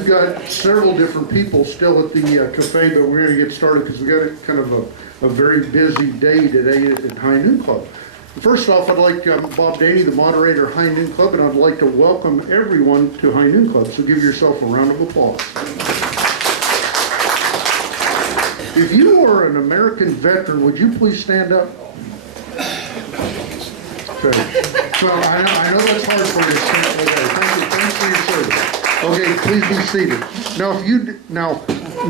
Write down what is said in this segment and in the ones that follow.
we've got several different people still at the cafe, but we're going to get started because we got kind of a very busy day today at High Noon Club. First off, I'd like Bob Daney, the moderator of High Noon Club, and I'd like to welcome everyone to High Noon Club. So give yourself a round of applause. If you are an American veteran, would you please stand up? Okay. So I know that's hard for you to stand today. Thanks for your service. Okay, please be seated. Now,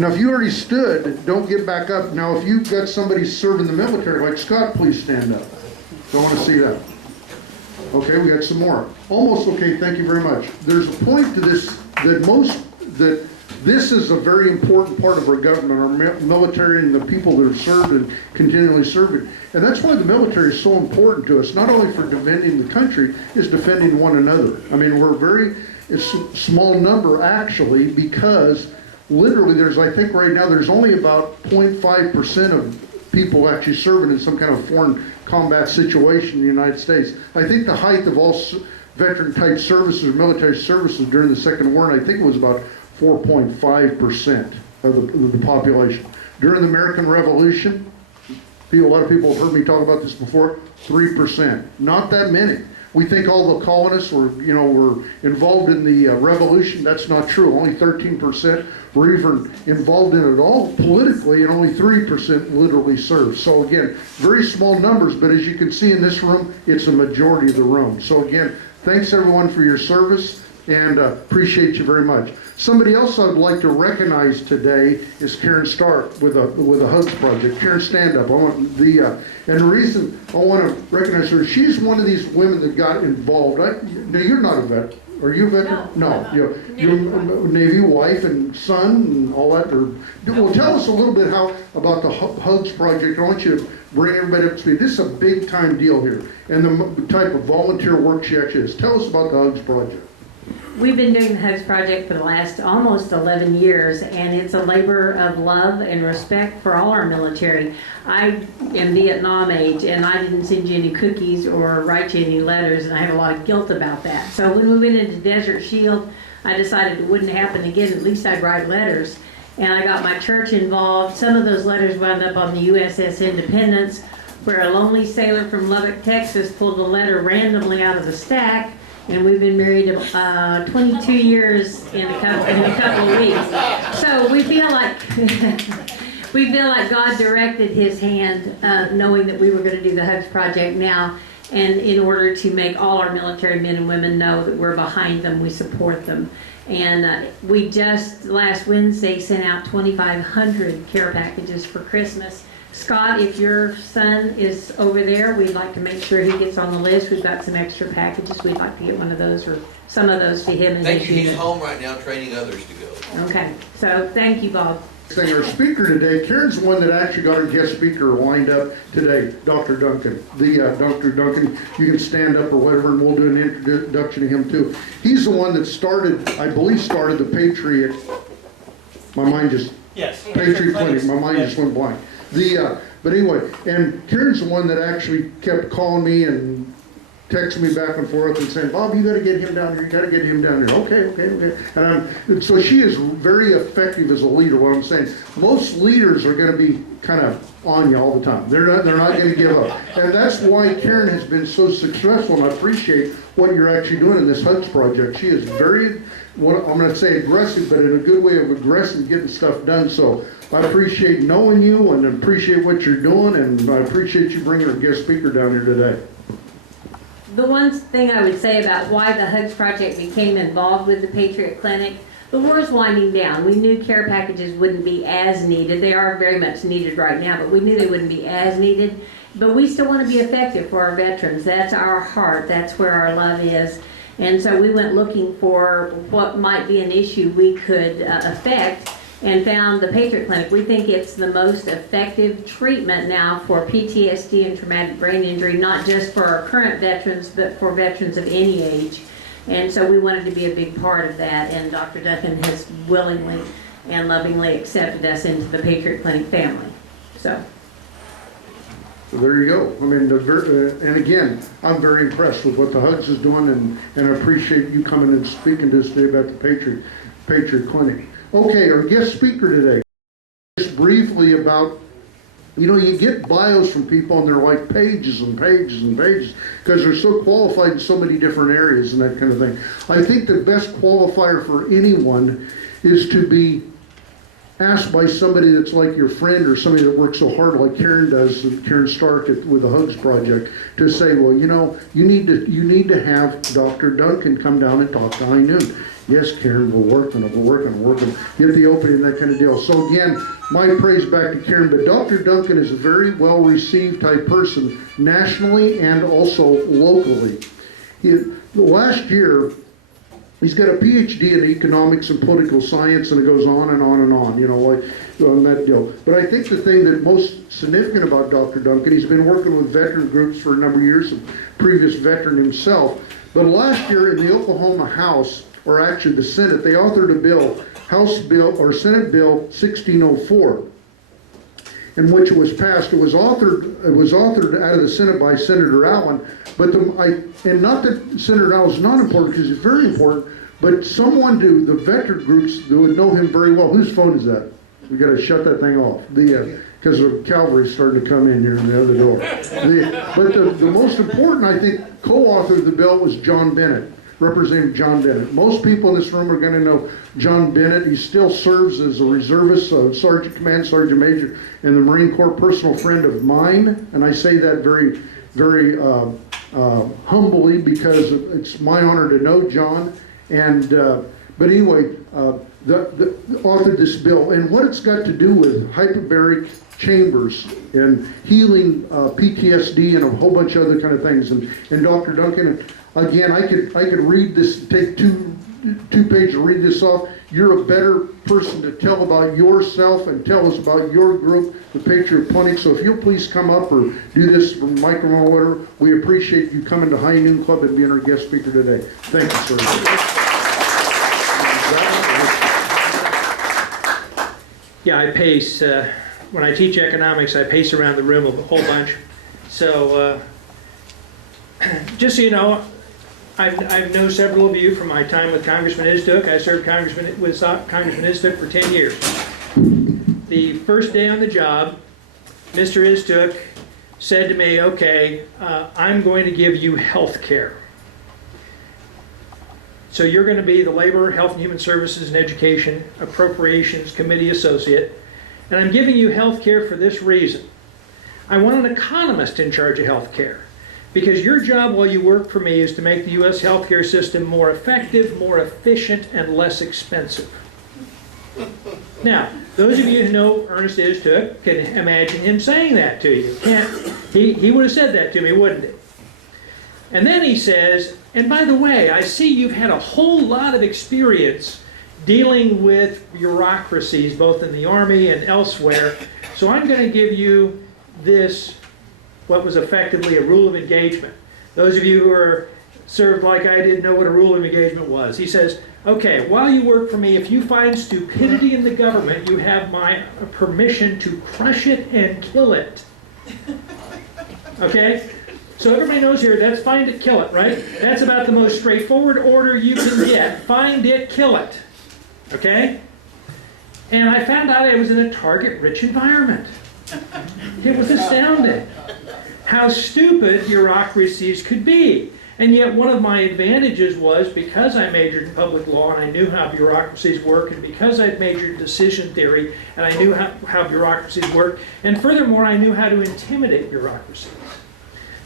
if you already stood, don't get back up. Now, if you've got somebody serving the military, like Scott, please stand up. Don't want to see that. Okay, we got some more. Almost okay. Thank you very much. There's a point to this that this is a very important part of our government, our military, and the people that have served and continually serving. And that's why the military is so important to us. Not only for defending the country, is defending one another. I mean, it's a small number actually, because literally I think right now there's only about 0.5% of people actually serving in some kind of foreign combat situation in the United States. I think the height of all veteran type services, military services during the Second War, and I think it was about 4.5% of the population. During the American Revolution, a lot of people have heard me talk about this before, 3%. Not that many. We think all the colonists were involved in the revolution. That's not true. Only 13% were even involved in it all politically, and only 3% literally served. So again, very small numbers, but as you can see in this room, it's a majority of the room. So again, thanks everyone for your service, and appreciate you very much. Somebody else I'd like to recognize today is Karen Stark with a Hugs Project. Karen, stand up. And the reason I want to recognize her, she's one of these women that got involved. Now, you're not a vet. Are you a veteran? No. You're a Navy wife and son and all that. Well, tell us a little bit about the Hugs Project. I want you to bring everybody up to speed. This is a big time deal here, and the type of volunteer work she actually is. Tell us about the Hugs Project. We've been doing the Hugs Project for the last almost 11 years, and it's a labor of love and respect for all our military. I am Vietnam age, and I didn't send you any cookies or write you any letters, and I have a lot of guilt about that. So when we went into Desert Shield, I decided it wouldn't happen again. At least I'd write letters. And I got my church involved. Some of those letters wound up on the USS Independence, where a lonely sailor from Lubbock, Texas pulled a letter randomly out of the stack. And we've been married 22 years in a couple of weeks. So we feel like God directed His hand, knowing that we were going to do the Hugs Project now, and in order to make all our military men and women know that we're behind them, we support them. And we just last Wednesday sent out 2,500 care packages for Christmas. Scott, if your son is over there, we'd like to make sure he gets on the list. We've got some extra packages. We'd like to get one of those or some of those to him. Thank you. He's home right now training others to go. Okay. So thank you, Bob. Our speaker today, Karen's the one that actually got our guest speaker lined up today, Dr. Duncan. Dr. Duncan, you can stand up or whatever, and we'll do an introduction to him too. He's the one that started the Patriot. Patriot Clinics. My mind just went blank. But anyway, and Karen's the one that actually kept calling me and texting me back and forth and saying, Bob, you got to get him down here. You got to get him down here. Okay. And so she is very effective as a leader. What I'm saying, most leaders are going to be kind of on you all the time. They're not going to give up. And that's why Karen has been so successful, and I appreciate what you're actually doing in this Hugs Project. She is very, I'm going to say aggressive, but in a good way of aggressive, getting stuff done. So I appreciate knowing you and appreciate what you're doing, and I appreciate you bringing our guest speaker down here today. The one thing I would say about why the Hugs Project became involved with the Patriot Clinic, the war's winding down. We knew care packages wouldn't be as needed. They are very much needed right now, but we knew they wouldn't be as needed. But we still want to be effective for our veterans. That's our heart. That's where our love is. And so we went looking for what might be an issue we could affect, and found the Patriot Clinic. We think it's the most effective treatment now for PTSD and traumatic brain injury, not just for our current veterans, but for veterans of any age. And so we wanted to be a big part of that, and Dr. Duncan has willingly and lovingly accepted us into the Patriot Clinic family. So there you go. I mean, and again, I'm very impressed with what the Hugs is doing, and I appreciate you coming and speaking to us today about the Patriot Clinic. Okay, our guest speaker today, just briefly about, you get bios from people and they're like pages and pages and pages because they're so qualified in so many different areas and that kind of thing. I think the best qualifier for anyone is to be asked by somebody that's like your friend or somebody that works so hard like Karen does, Karen Stark with the Hugs Project, to say, well, you need to have Dr. Duncan come down and talk to High Noon. Yes, Karen, we're working, get the opening, that kind of deal. So again, my praise back to Karen, but Dr. Duncan is a very well-received type person nationally and also locally. Last year, he's got a PhD in economics and political science, and it goes on and on and on, like on that deal. But I think the thing that most significant about Dr. Duncan, he's been working with veteran groups for a number of years, a previous veteran himself. But last year in the Oklahoma House, or actually the Senate, they authored a bill, Senate Bill 1604, in which it was passed. It was authored out of the Senate by Senator Allen, but and not that Senator Allen is not important, because it's very important, but someone the veteran groups that would know him very well. Whose phone is that? We got to shut that thing off. Because the cavalry started to come in here in the other door. But the most important, I think, co-author of the bill was John Bennett. Representative John Bennett. Most people in this room are going to know John Bennett. He still serves as a reservist, Sergeant Command, Sergeant Major in the Marine Corps, personal friend of mine. And I say that very, very humbly because it's my honor to know John. And but anyway, the authored this bill, and what it's got to do with hyperbaric chambers and healing PTSD and a whole bunch of other kind of things. And Dr. Duncan, again, I could read this, take two pages and read this off. You're a better person to tell about yourself and tell us about your group, the Patriot Clinics. So if you'll please come up or do this from microphone or whatever, we appreciate you coming to High Noon Club and being our guest speaker today. Thank you, sir. Yeah, I pace. When I teach economics, I pace around the room a whole bunch. So just so you know, I've known several of you from my time with Congressman Isduk. I served with Congressman Isduk for 10 years. The first day on the job, Mr. Isduk said to me, okay, I'm going to give you health care. So you're going to be the Labor, Health and Human Services and Education Appropriations Committee Associate, and I'm giving you health care for this reason. I want an economist in charge of health care, because your job while you work for me is to make the U.S. healthcare system more effective, more efficient, and less expensive. Now, those of you who know Ernest Isduk can imagine him saying that to you. He would have said that to me, wouldn't he? And then he says, and by the way, I see you've had a whole lot of experience dealing with bureaucracies, both in the Army and elsewhere, so I'm going to give you this, what was effectively a rule of engagement. Those of you who are served like I did know what a rule of engagement was. He says, okay, while you work for me, if you find stupidity in the government, you have my permission to crush it and kill it. Okay? So everybody knows here, that's find it, kill it, right? That's about the most straightforward order you can get. Find it, kill it. Okay? And I found out I was in a target-rich environment. It was astounding how stupid bureaucracies could be. And yet one of my advantages was, because I majored in public law and I knew how bureaucracies work, and because I'd majored in decision theory and I knew how bureaucracies work, and furthermore I knew how to intimidate bureaucracies.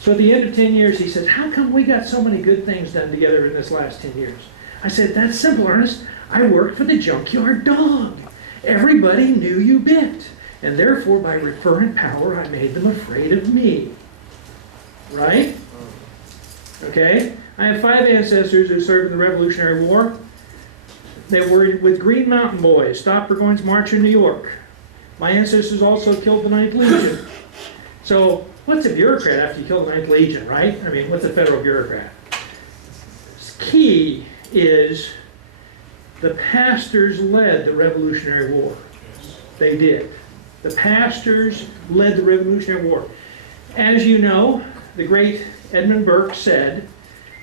So at the end of 10 years, he said, how come we got so many good things done together in this last 10 years? I said, that's simple, Ernest. I worked for the junkyard dog. Everybody knew you bit. And therefore, by referring power, I made them afraid of me. Right? Okay? I have 5 ancestors who served in the Revolutionary War. They were with Green Mountain Boys, stopped Burgoyne's March in New York. My ancestors also killed the 9th Legion. So, what's a bureaucrat after you kill the 9th Legion, right? I mean, what's a federal bureaucrat? Key is the pastors led the Revolutionary War. They did. The pastors led the Revolutionary War. As you know, the great Edmund Burke said,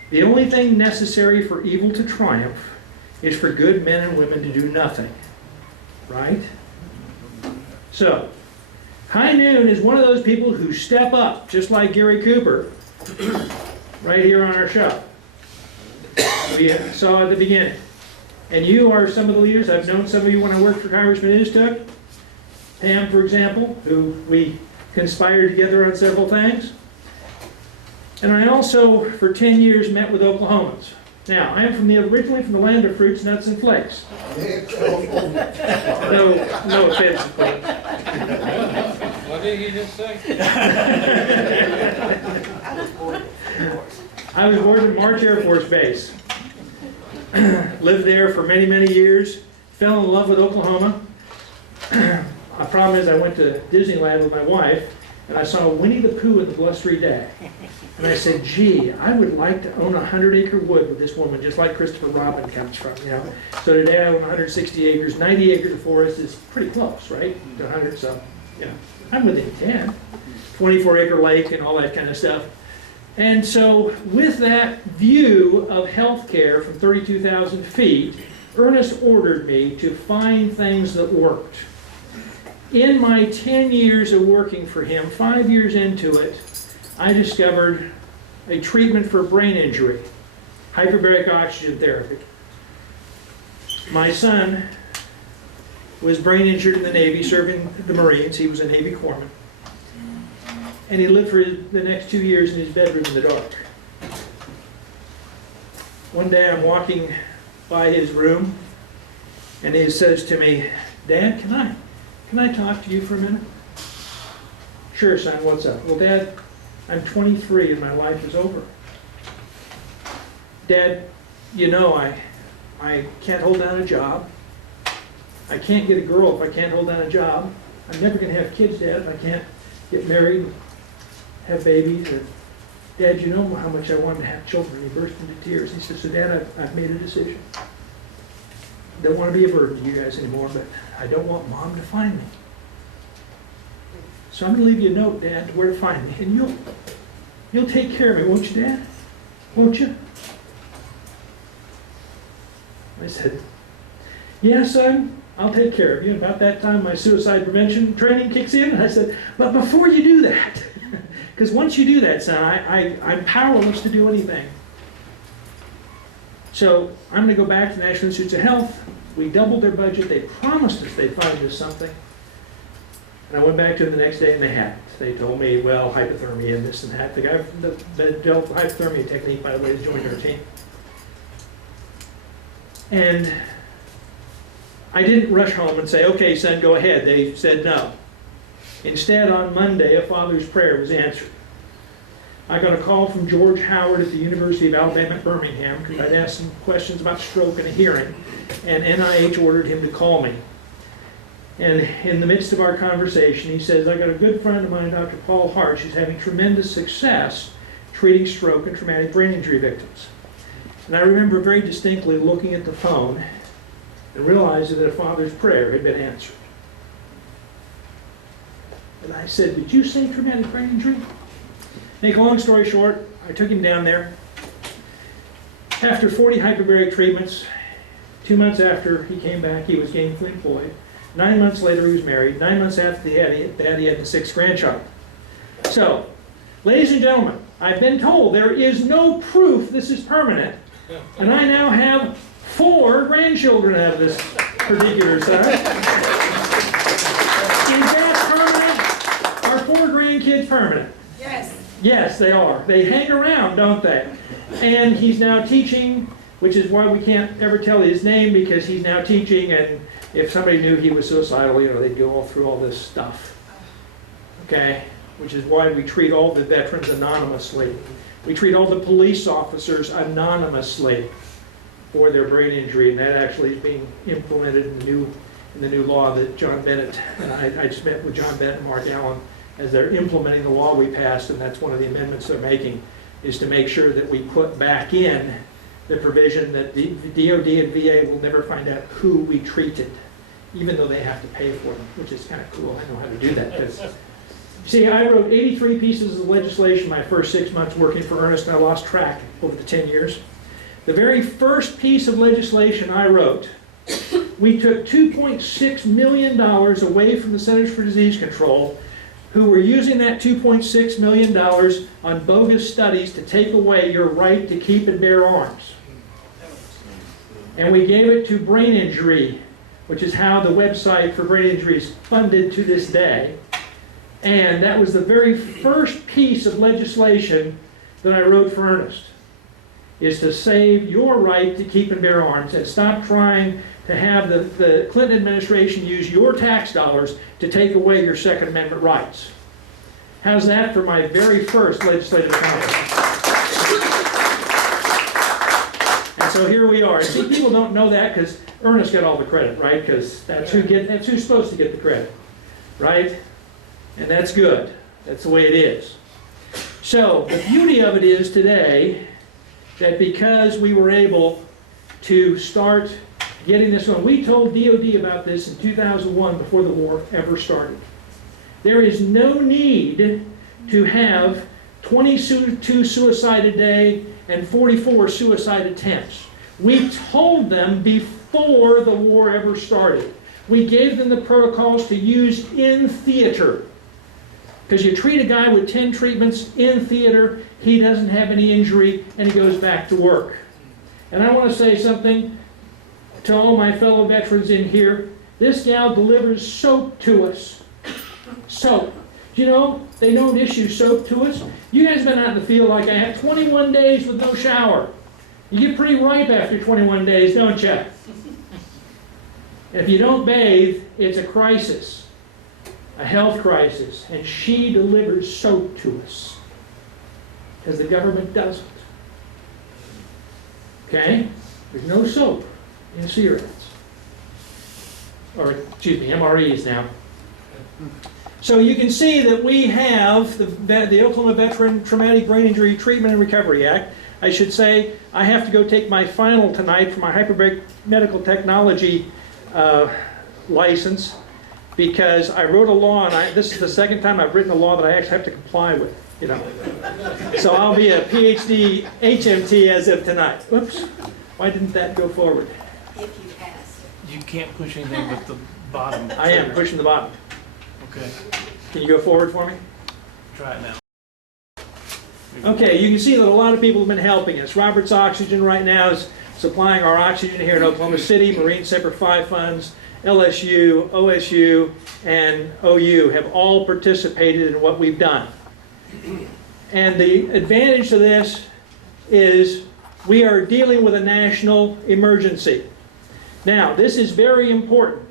the only thing necessary for evil to triumph is for good men and women to do nothing, right? So, High Noon is one of those people who step up, just like Gary Cooper, right here on our show. We saw at the beginning. And you are some of the leaders. I've known some of you when I worked for Congressman Istook. Pam, for example, who we conspired together on several things. And I also, for 10 years, met with Oklahomans. Now, I am originally from the land of fruits, nuts, and flakes. No offense, Queen. What did you just say? I was born at March Air Force Base. Lived there for many, many years. Fell in love with Oklahoma. The problem is I went to Disneyland with my wife, and I saw Winnie the Pooh in the blustery day. And I said, gee, I would like to own 100-acre wood with this woman, just like Christopher Robin comes from, you know. So today I own 160 acres. 90 acres of forest is pretty close, right, to 100, so, you know, I'm within 10. 24-acre lake and all that kind of stuff. And so with that view of healthcare from 32,000 feet, Ernest ordered me to find things that worked. In my 10 years of working for him, 5 years into it, I discovered a treatment for brain injury, hyperbaric oxygen therapy. My son was brain injured in the Navy, serving the Marines. He was a Navy corpsman. And he lived for the next 2 years in his bedroom in the dark. One day I'm walking by his room, and he says to me, Dad, can I talk to you for a minute? Sure, son, what's up? Well, Dad, I'm 23 and my life is over. Dad, you know I can't hold down a job. I can't get a girl if I can't hold down a job. I'm never going to have kids, Dad, if I can't get married, have babies. Or, Dad, you know how much I wanted to have children. He burst into tears. He said, so Dad, I've made a decision. Don't want to be a burden to you guys anymore, but I don't want Mom to find me. So I'm going to leave you a note, Dad, to where to find me. And you'll take care of me, won't you, Dad? Won't you? I said, yeah, son, I'll take care of you. About that time, my suicide prevention training kicks in. And I said, but before you do that, because once you do that, son, I'm powerless to do anything. So I'm going to go back to the National Institutes of Health. We doubled their budget. They promised us they'd find us something. And I went back to them the next day, and they hadn't. They told me, well, hypothermia and this and that. The guy that dealt with hypothermia technique, by the way, has joined our team. And I didn't rush home and say, okay, son, go ahead. They said no. Instead, on Monday, a father's prayer was answered. I got a call from George Howard at the University of Alabama at Birmingham because I'd asked some questions about stroke and a hearing, and NIH ordered him to call me. And in the midst of our conversation, he says, I got a good friend of mine, Dr. Paul Hart. She's having tremendous success treating stroke and traumatic brain injury victims. And I remember very distinctly looking at the phone and realizing that a father's prayer had been answered. And I said, did you say traumatic brain injury? Make a long story short, I took him down there. After 40 hyperbaric treatments, 2 months after he came back, he was gainfully employed. 9 months later, he was married. 9 months after he had the sixth grandchild. So, ladies and gentlemen, I've been told there is no proof this is permanent, and I now have 4 grandchildren out of this particular son. Is that permanent? Are 4 grandkids permanent? Yes. Yes, they are. They hang around, don't they? And he's now teaching, which is why we can't ever tell his name, because he's now teaching, and if somebody knew he was suicidal, you know, they'd go all through all this stuff. Okay? Which is why we treat all the veterans anonymously. We treat all the police officers anonymously for their brain injury, and that actually is being implemented in the new law that John Bennett, I just met with John Bennett and Mark Allen as they're implementing the law we passed, and that's one of the amendments they're making, is to make sure that we put back in the provision that the DOD and VA will never find out who we treated, even though they have to pay for them, which is kind of cool. I know how to do that. Because, see, I wrote 83 pieces of legislation my first 6 months working for Ernest, and I lost track over the 10 years. The very first piece of legislation I wrote, we took $2.6 million away from the Centers for Disease Control, who were using that $2.6 million on bogus studies to take away your right to keep and bear arms. And we gave it to brain injury, which is how the website for brain injury is funded to this day. And that was the very first piece of legislation that I wrote for Ernest, is to save your right to keep and bear arms and stop trying to have the Clinton administration use your tax dollars to take away your Second Amendment rights. How's that for my very first legislative accomplishment? And so here we are. See, people don't know that because Ernest got all the credit, right? Because that's who's supposed to get the credit, right? And that's good. That's the way it is. So the beauty of it is today that because we were able to start getting this on, we told DOD about this in 2001 before the war ever started. There is no need to have 22 suicide a day and 44 suicide attempts. We told them before the war ever started. We gave them the protocols to use in theater. Because you treat a guy with 10 treatments in theater, he doesn't have any injury, and he goes back to work. And I want to say something to all my fellow veterans in here. This gal delivers soap to us. Soap. You know, they don't issue soap to us. You guys have been out in the field like I have, 21 days with no shower. You get pretty ripe after 21 days, don't you? If you don't bathe, it's a crisis, a health crisis. And she delivers soap to us because the government doesn't. Okay? There's no soap in cigarettes. Or, excuse me, MREs now. So you can see that we have the Oklahoma Veteran Traumatic Brain Injury Treatment and Recovery Act. I should say I have to go take my final tonight for my Hyperbaric Medical Technology license because I wrote a law, and this is the second time I've written a law that I actually have to comply with. You know, so I'll be a PhD HMT as of tonight. Whoops, why didn't that go forward? If you pass. You can't push anything but the bottom. I am pushing the bottom. Okay, Can you go forward for me? try it now. Okay, you can see that a lot of people have been helping us. Roberts Oxygen right now is supplying our oxygen here in Oklahoma City. Marine Semper Fi funds, LSU, OSU, and OU have all participated in what we've done. And the advantage to this is we are dealing with a national emergency. Now, this is very important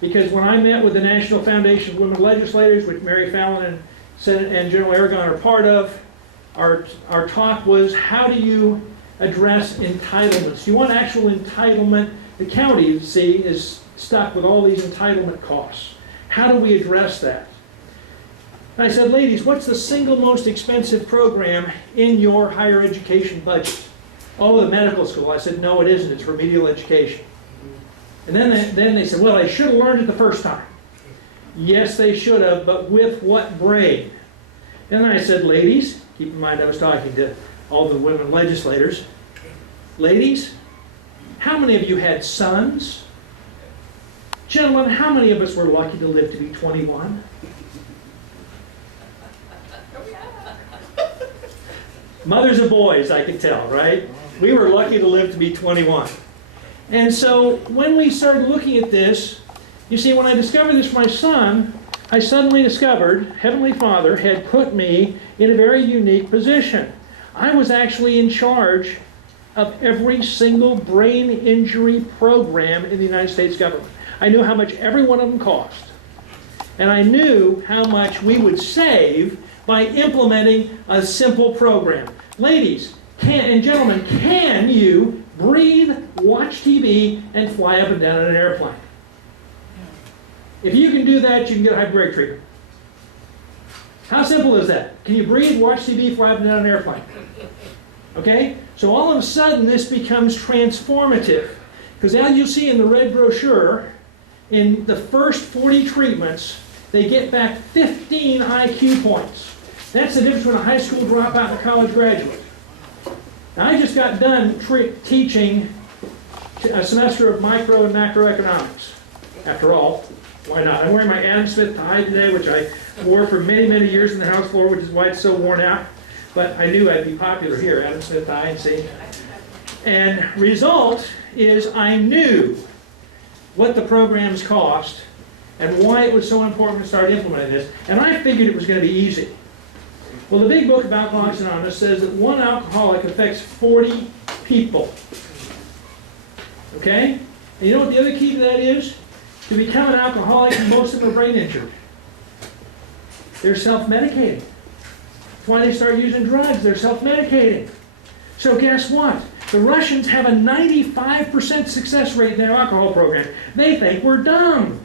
because when I met with the National Foundation of Women Legislators, which Mary Fallon and Senate and General Aragon are part of, our talk was how do you address entitlements? You want actual entitlement. The county, you see, is stuck with all these entitlement costs. How do we address that? And I said, ladies, what's the single most expensive program in your higher education budget? Oh, the medical school. I said, no, it isn't. It's remedial education. And then they said, well, they should have learned it the first time. Yes, they should have, but with what brain? And then I said, ladies, keep in mind I was talking to all the women legislators. Ladies, how many of you had sons? Gentlemen, how many of us were lucky to live to be 21? Mothers of boys, I can tell, right? We were lucky to live to be 21. And so when we started looking at this, you see, when I discovered this for my son, I suddenly discovered Heavenly Father had put me in a very unique position. I was actually in charge of every single brain injury program in the United States government. I knew how much every one of them cost. And I knew how much we would save by implementing a simple program. Ladies and gentlemen, can you breathe, watch TV, and fly up and down in an airplane? If you can do that, you can get a hyperbaric treatment. How simple is that? Can you breathe, watch TV, fly up and down an airplane? Okay? So all of a sudden, this becomes transformative. Because as you'll see in the red brochure, in the first 40 treatments, they get back 15 IQ points. That's the difference between a high school dropout and a college graduate. Now, I just got done teaching a semester of micro and macroeconomics. After all, why not? I'm wearing my Adam Smith tie today, which I wore for many, many years in the house floor, which is why it's so worn out. But I knew I'd be popular here, Adam Smith tie, and see. And result is I knew what the programs cost and why it was so important to start implementing this. And I figured it was going to be easy. Well, the big book of Alcoholics Anonymous says that one alcoholic affects 40 people. Okay? And you know what the other key to that is? To become an alcoholic, most of them are brain injured. They're self-medicating. That's why they start using drugs. They're self-medicating. So guess what? The Russians have a 95% success rate in their alcohol program. They think we're dumb.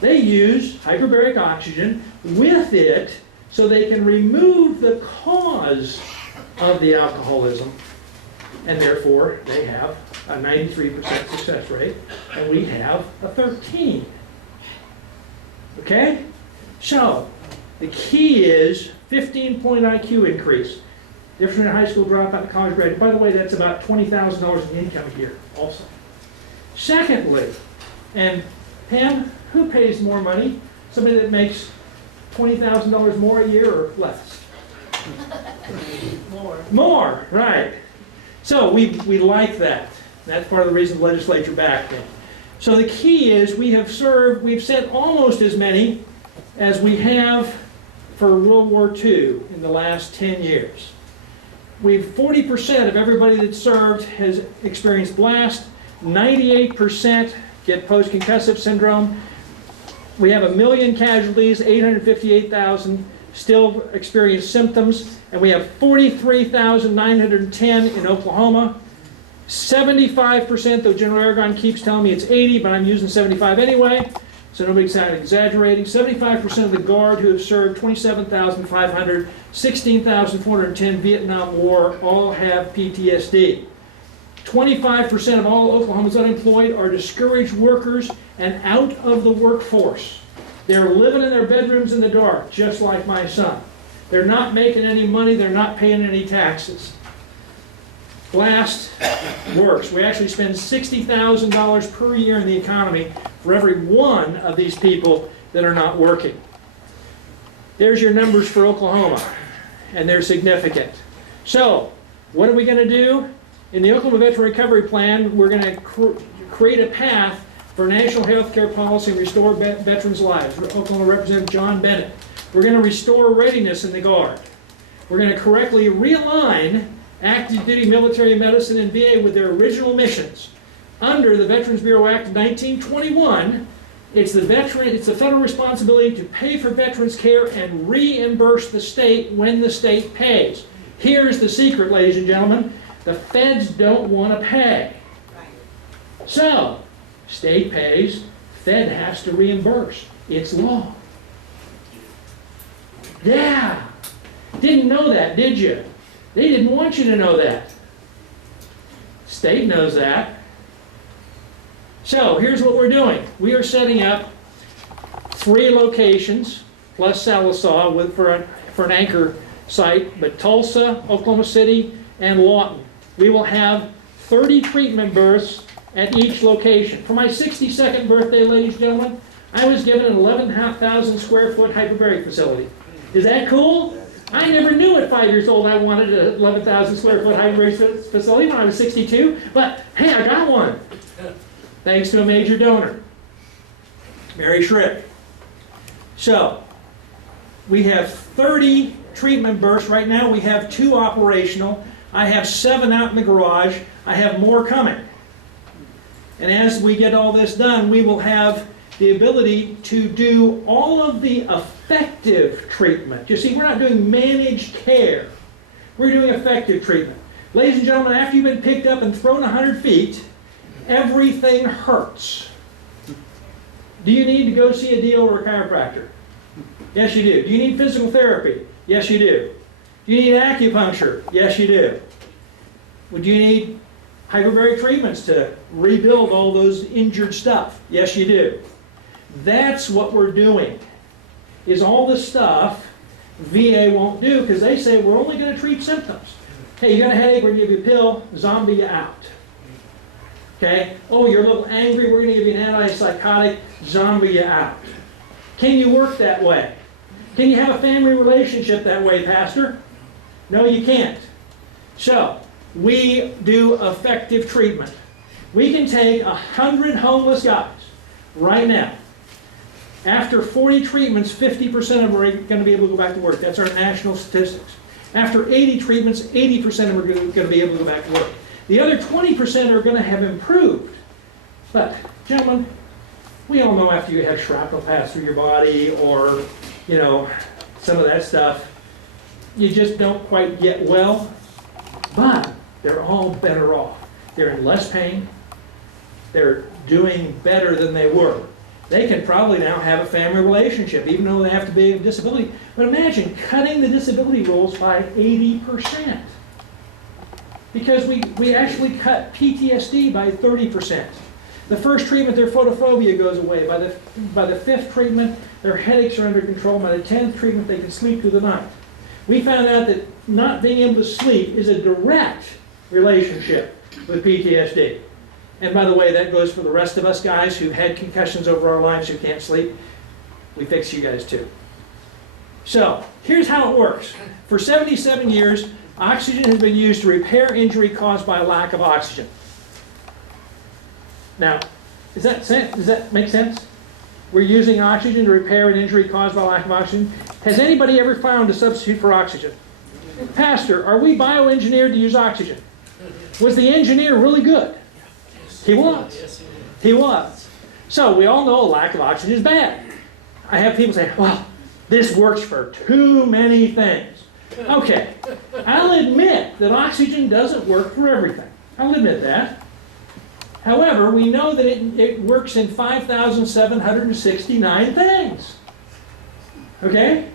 They use hyperbaric oxygen with it so they can remove the cause of the alcoholism, and therefore they have a 93% success rate, and we have a 13. Okay? So, the key is 15-point IQ increase. Difference between a high school dropout and college graduate. By the way, that's about $20,000 in income a year also. Secondly, and Pam, who pays more money? Somebody that makes $20,000 more a year or less? More, right. So we like that. That's part of the reason the legislature backed it. So the key is we've sent almost as many as we have for World War II in the last 10 years. 40% of everybody that served has experienced blast, 98% get post-concussive syndrome. We have 1 million casualties, 858,000 still experience symptoms, and we have 43,910 in Oklahoma. 75%, though General Aragon keeps telling me it's 80, but I'm using 75 anyway, so nobody's exaggerating. 75% of the Guard who have served 27,500, 16,410 Vietnam War, all have PTSD. 25% of all Oklahomans unemployed are discouraged workers and out of the workforce. They're living in their bedrooms in the dark, just like my son. They're not making any money, they're not paying any taxes. Blast works. We actually spend $60,000 per year in the economy for every one of these people that are not working. There's your numbers for Oklahoma, and they're significant. So, what are we going to do? In the Oklahoma Veteran Recovery Plan, we're going to create a path for national health care policy and restore veterans' lives. Oklahoma Representative John Bennett. We're going to restore readiness in the Guard. We're going to correctly realign active duty military medicine and VA with their original missions. Under the Veterans Bureau Act of 1921, it's the federal responsibility to pay for veterans' care and reimburse the state when the state pays. Here's the secret, ladies and gentlemen. The feds don't want to pay. So, state pays, Fed has to reimburse. It's law. Yeah. Didn't know that, did you? They didn't want you to know that. State knows that. So, here's what we're doing. We are setting up 3 locations, plus Sallisaw for an anchor site, but Tulsa, Oklahoma City, and Lawton. We will have 30 treatment berths at each location. For my 62nd birthday, ladies and gentlemen, I was given an 11,000 square foot hyperbaric facility. Is that cool? I never knew at 5 years old I wanted an 11,000 square foot hyperbaric facility when I was 62, but hey, I got one. Thanks to a major donor, Mary Schrick. So, we have 30 treatment berths. Right now we have 2 operational. I have 7 out in the garage. I have more coming. And as we get all this done, we will have the ability to do all of the effective treatment. You see, we're not doing managed care. We're doing effective treatment. Ladies and gentlemen, after you've been picked up and thrown 100 feet, everything hurts. Do you need to go see a DO or a chiropractor? Yes, you do. Do you need physical therapy? Yes, you do. Do you need acupuncture? Yes, you do. Well, do you need hyperbaric treatments to rebuild all those injured stuff? Yes, you do. That's what we're doing, is all the stuff VA won't do because they say we're only going to treat symptoms. Hey, you got a headache, we're gonna give you a pill, zombie you out. Okay? Oh, you're a little angry, we're gonna give you an antipsychotic, zombie you out. Can you work that way? Can you have a family relationship that way, Pastor? No, you can't. So, we do effective treatment. We can take 100 homeless guys right now. After 40 treatments, 50% of them are going to be able to go back to work. That's our national statistics. After 80 treatments, 80% of them are going to be able to go back to work. The other 20% are going to have improved. But, gentlemen, we all know after you have shrapnel pass through your body or, you know, some of that stuff, you just don't quite get well. But they're all better off. They're in less pain. They're doing better than they were. They can probably now have a family relationship, even though they have to be a disability. But imagine cutting the disability rules by 80%. Because we actually cut PTSD by 30%. The first treatment, their photophobia goes away. By the fifth treatment, their headaches are under control. By the 10th treatment, they can sleep through the night. We found out that not being able to sleep is a direct relationship with PTSD. And by the way, that goes for the rest of us guys who've had concussions over our lives who can't sleep. We fix you guys too. So, here's how it works. For 77 years, oxygen has been used to repair injury caused by a lack of oxygen. Now, does that make sense? We're using oxygen to repair an injury caused by lack of oxygen. Has anybody ever found a substitute for oxygen? Pastor, are we bioengineered to use oxygen? Was the engineer really good? He was. He was. So we all know a lack of oxygen is bad. I have people say, well, this works for too many things. Okay, I'll admit that oxygen doesn't work for everything. I'll admit that. However, we know that it works in 5,769 things. Okay?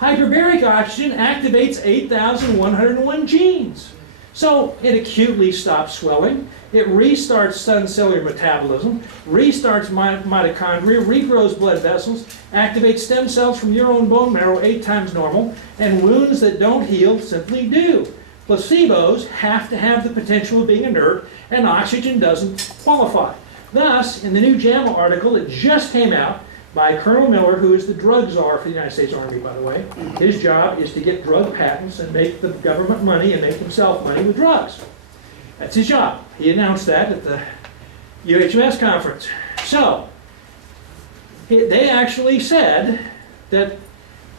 Hyperbaric oxygen activates 8,101 genes. So it acutely stops swelling, it restarts sun cellular metabolism, restarts mitochondria, regrows blood vessels, activates stem cells from your own bone marrow 8 times normal, and wounds that don't heal simply do. Placebos have to have the potential of being inert, and oxygen doesn't qualify. Thus, in the new JAMA article that just came out by Colonel Miller, who is the drug czar for the United States Army, by the way, his job is to get drug patents and make the government money and make himself money with drugs. That's his job. He announced that at the UHMS conference. So, they actually said that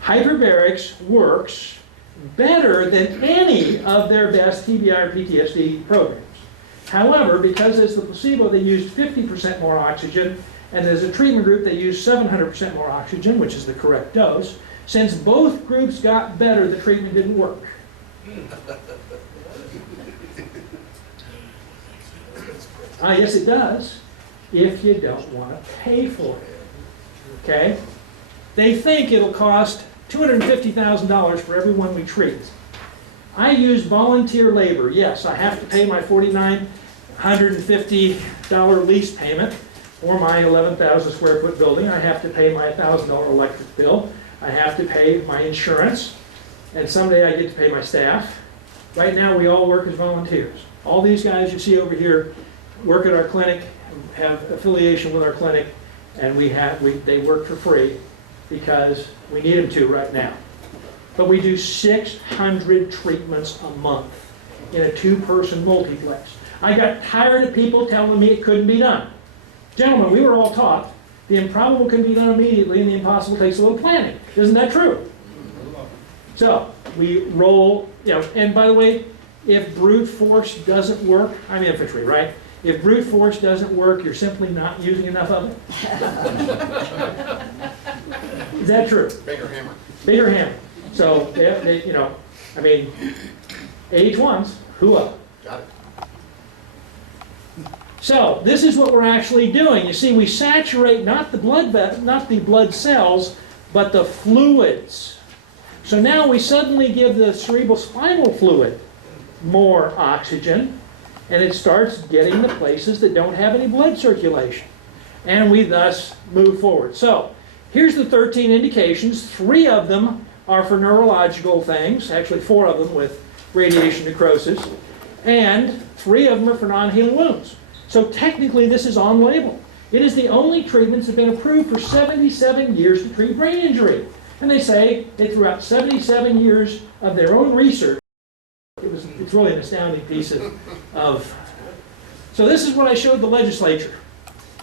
hyperbarics works better than any of their best TBI or PTSD programs. However, because as the placebo they used 50% more oxygen, and as a treatment group they used 700% more oxygen, which is the correct dose, since both groups got better, the treatment didn't work. Yes, it does, if you don't want to pay for it. Okay? They think it'll cost $250,000 for everyone we treat. I use volunteer labor. Yes, I have to pay my $4,950 lease payment for my 11,000 square foot building. I have to pay my $1,000 electric bill. I have to pay my insurance. And someday I get to pay my staff. Right now we all work as volunteers. All these guys you see over here work at our clinic, have affiliation with our clinic, and they work for free because we need them to right now. But we do 600 treatments a month in a 2-person multiplex. I got tired of people telling me it couldn't be done. Gentlemen, we were all taught the improbable can be done immediately and the impossible takes a little planning. Isn't that true? So we roll, and by the way, if brute force doesn't work, I'm infantry, right? If brute force doesn't work, you're simply not using enough of it. Is that true? Bigger hammer. Bigger hammer. So, age ones, hoo-up. Got it. So, this is what we're actually doing. You see, we saturate not the blood cells, but the fluids. So now we suddenly give the cerebral spinal fluid more oxygen, and it starts getting the places that don't have any blood circulation. And we thus move forward. So, here's the 13 indications. 3 of them are for neurological things, actually 4 of them with radiation necrosis, and 3 of them are for non-healing wounds. So technically this is on label. It is the only treatments that have been approved for 77 years to treat brain injury. And they say that throughout 77 years of their own research, it's really an astounding piece of. So this is what I showed the legislature.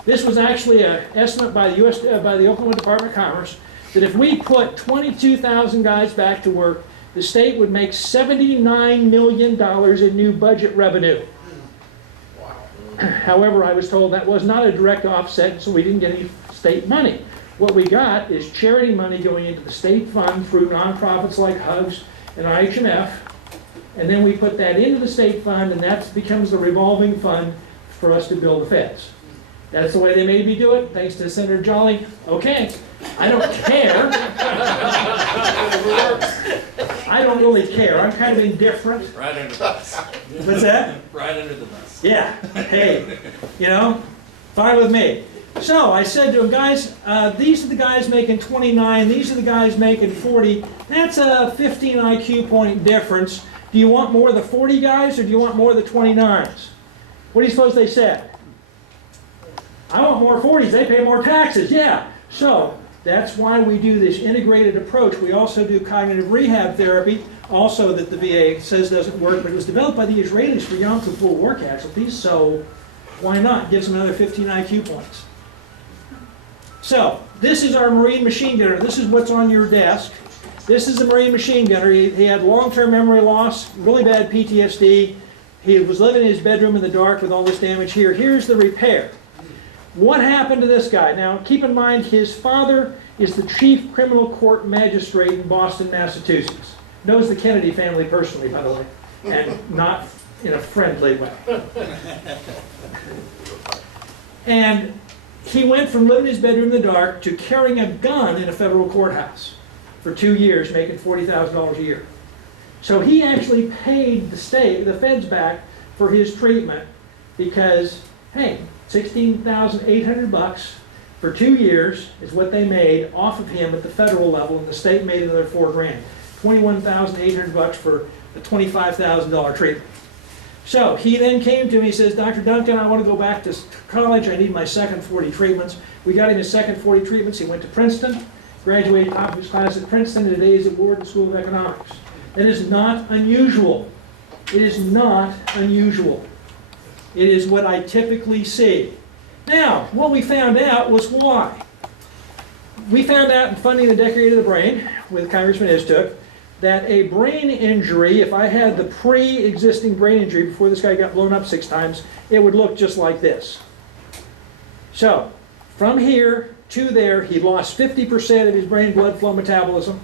This was actually an estimate by the Oklahoma Department of Commerce that if we put 22,000 guys back to work, the state would make $79 million in new budget revenue. However, I was told that was not a direct offset, so we didn't get any state money. What we got is charity money going into the state fund through nonprofits like HUGS and IHMF, and then we put that into the state fund, and that becomes the revolving fund for us to build the feds. That's the way they made me do it, thanks to Senator Jolly. Okay, I don't care. I don't really care. I'm kind of indifferent. Right under the bus. What's that? Right under the bus. Yeah, hey, you know, fine with me. So I said to him, guys, these are the guys making 29, these are the guys making 40. That's a 15 IQ point difference. Do you want more of the 40 guys or do you want more of the 29s? What do you suppose they said? I want more 40s, they pay more taxes, yeah. So that's why we do this integrated approach. We also do cognitive rehab therapy, also that the VA says doesn't work, but it was developed by the Israelis for Yom Kippur war casualties, so why not? Gives them another 15 IQ points. So, this is our Marine machine gunner. This is what's on your desk. This is a Marine machine gunner. He had long-term memory loss, really bad PTSD. He was living in his bedroom in the dark with all this damage here. Here's the repair. What happened to this guy? Now, keep in mind, his father is the chief criminal court magistrate in Boston, Massachusetts. Knows the Kennedy family personally, by the way, and not in a friendly way. And he went from living in his bedroom in the dark to carrying a gun in a federal courthouse for 2 years, making $40,000 a year. So he actually paid the state, the feds back for his treatment because, hey, $16,800 for 2 years is what they made off of him at the federal level, and the state made another $4 grand. $21,800 for a $25,000 treatment. So he then came to me, he says, Dr. Duncan, I want to go back to college, I need my second 40 treatments. We got him his second 40 treatments, he went to Princeton, graduated top of his class at Princeton, and today he's at Wharton School of Economics. That is not unusual. It is not unusual. It is what I typically see. Now, what we found out was why. We found out in Funding the Decade of the Brain, with Congressman Istook, that a brain injury, if I had the pre-existing brain injury before this guy got blown up 6 times, it would look just like this. So, from here to there, he lost 50% of his brain blood flow metabolism.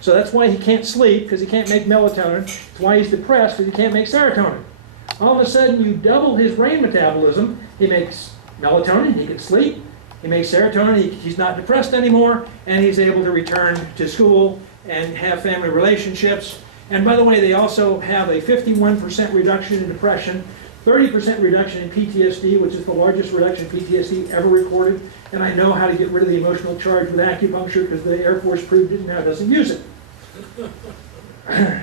So that's why he can't sleep, because he can't make melatonin. That's why he's depressed, because he can't make serotonin. All of a sudden, you double his brain metabolism. He makes melatonin, he can sleep. He makes serotonin, he's not depressed anymore, and he's able to return to school and have family relationships. And by the way, they also have a 51% reduction in depression, 30% reduction in PTSD, which is the largest reduction in PTSD ever recorded. And I know how to get rid of the emotional charge with acupuncture because the Air Force proved it and now doesn't use it.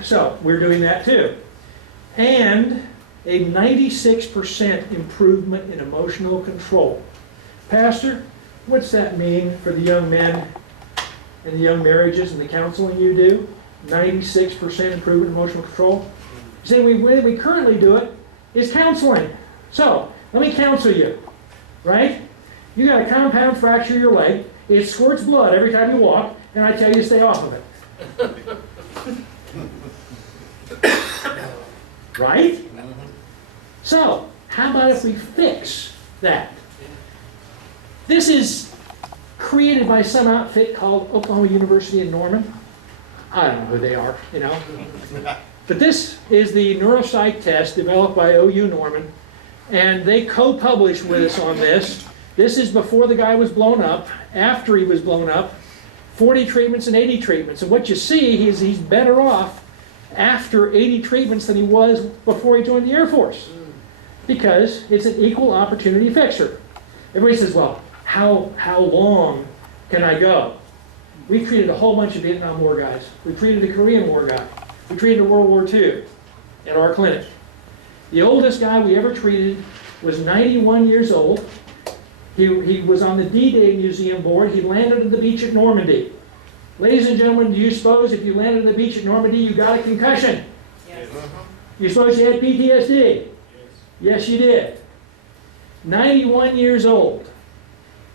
So we're doing that too. And a 96% improvement in emotional control. Pastor, what's that mean for the young men and the young marriages and the counseling you do? 96% improvement in emotional control? You say, the way we currently do it is counseling. So, let me counsel you, right? You got a compound fracture of your leg, it squirts blood every time you walk, and I tell you to stay off of it. Right? So, how about if we fix that? This is created by some outfit called Oklahoma University in Norman. I don't know who they are, you know. But this is the neuropsych test developed by OU Norman, and they co-published with us on this. This is before the guy was blown up, after he was blown up, 40 treatments and 80 treatments. And what you see is he's better off after 80 treatments than he was before he joined the Air Force, because it's an equal opportunity fixer. Everybody says, well, how long can I go? We treated a whole bunch of Vietnam War guys. We treated a Korean War guy. We treated a World War II. at our clinic. The oldest guy we ever treated was 91 years old. He was on the D-Day Museum board. He landed on the beach at Normandy. Ladies and gentlemen, do you suppose if you landed on the beach at Normandy, you got a concussion? Yes. You suppose you had PTSD? Yes, you did. 91 years old.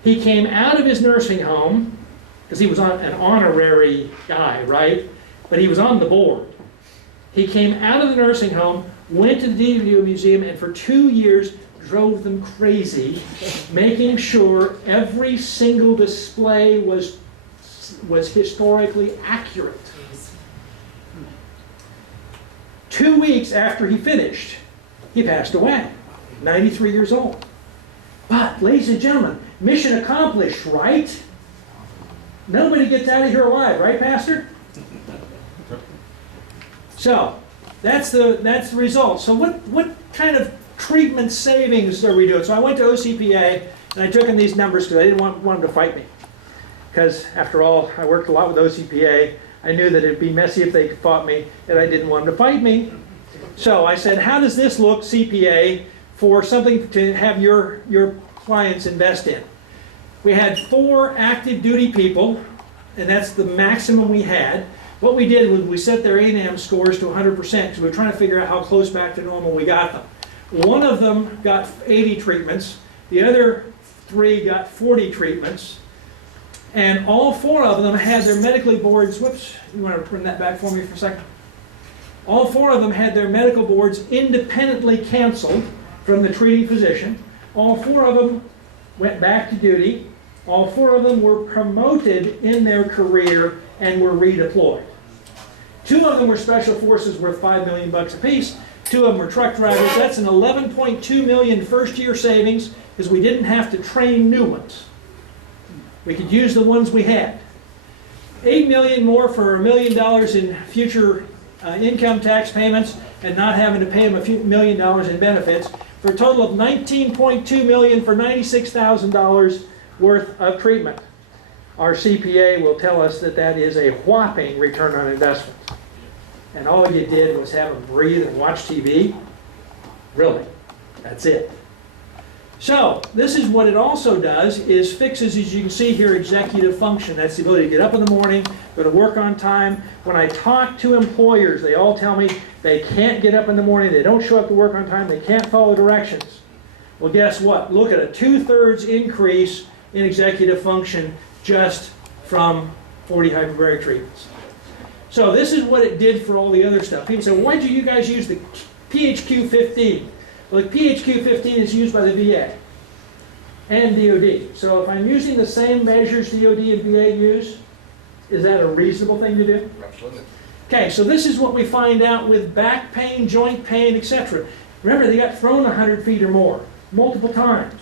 He came out of his nursing home, because he was an honorary guy, right? But he was on the board. He came out of the nursing home, went to the D-Day Museum, and for 2 years drove them crazy, making sure every single display was historically accurate. 2 weeks after he finished, he passed away, 93 years old. But, ladies and gentlemen, mission accomplished, right? Nobody gets out of here alive, right, Pastor? So, that's the result. So what kind of treatment savings are we doing? So I went to OCPA, and I took in these numbers because I didn't want them to fight me. Because, after all, I worked a lot with OCPA. I knew that it'd be messy if they fought me, and I didn't want them to fight me. So I said, how does this look, CPA, for something to have your clients invest in? We had 4 active duty people, and that's the maximum we had. What we did was we set their A&M scores to 100% because we were trying to figure out how close back to normal we got them. One of them got 80 treatments, the other 3 got 40 treatments, and all 4 of them had their medically boards, whoops, you want to bring that back for me for a second? All 4 of them had their medical boards independently canceled from the treating physician. All 4 of them went back to duty. All 4 of them were promoted in their career and were redeployed. 2 of them were special forces worth $5 million apiece. 2 of them were truck drivers. That's an $11.2 million first-year savings because we didn't have to train new ones. We could use the ones we had. $8 million more for $1 million in future income tax payments and not having to pay them a few $1 million in benefits, for a total of $19.2 million for $96,000 worth of treatment. Our CPA will tell us that that is a whopping return on investment. And all you did was have them breathe and watch TV? Really? That's it. So, this is what it also does, is fixes, as you can see here, executive function. That's the ability to get up in the morning, go to work on time. When I talk to employers, they all tell me they can't get up in the morning, they don't show up to work on time, they can't follow directions. Well, guess what? Look at a 2/3 increase in executive function just from 40 hyperbaric treatments. So this is what it did for all the other stuff. People say, well, why did you guys use the PHQ-15? Well, the PHQ-15 is used by the VA and DOD. So if I'm using the same measures DOD and VA use, is that a reasonable thing to do? Absolutely. Okay, so this is what we find out with back pain, joint pain, etc. Remember, they got thrown 100 feet or more, multiple times.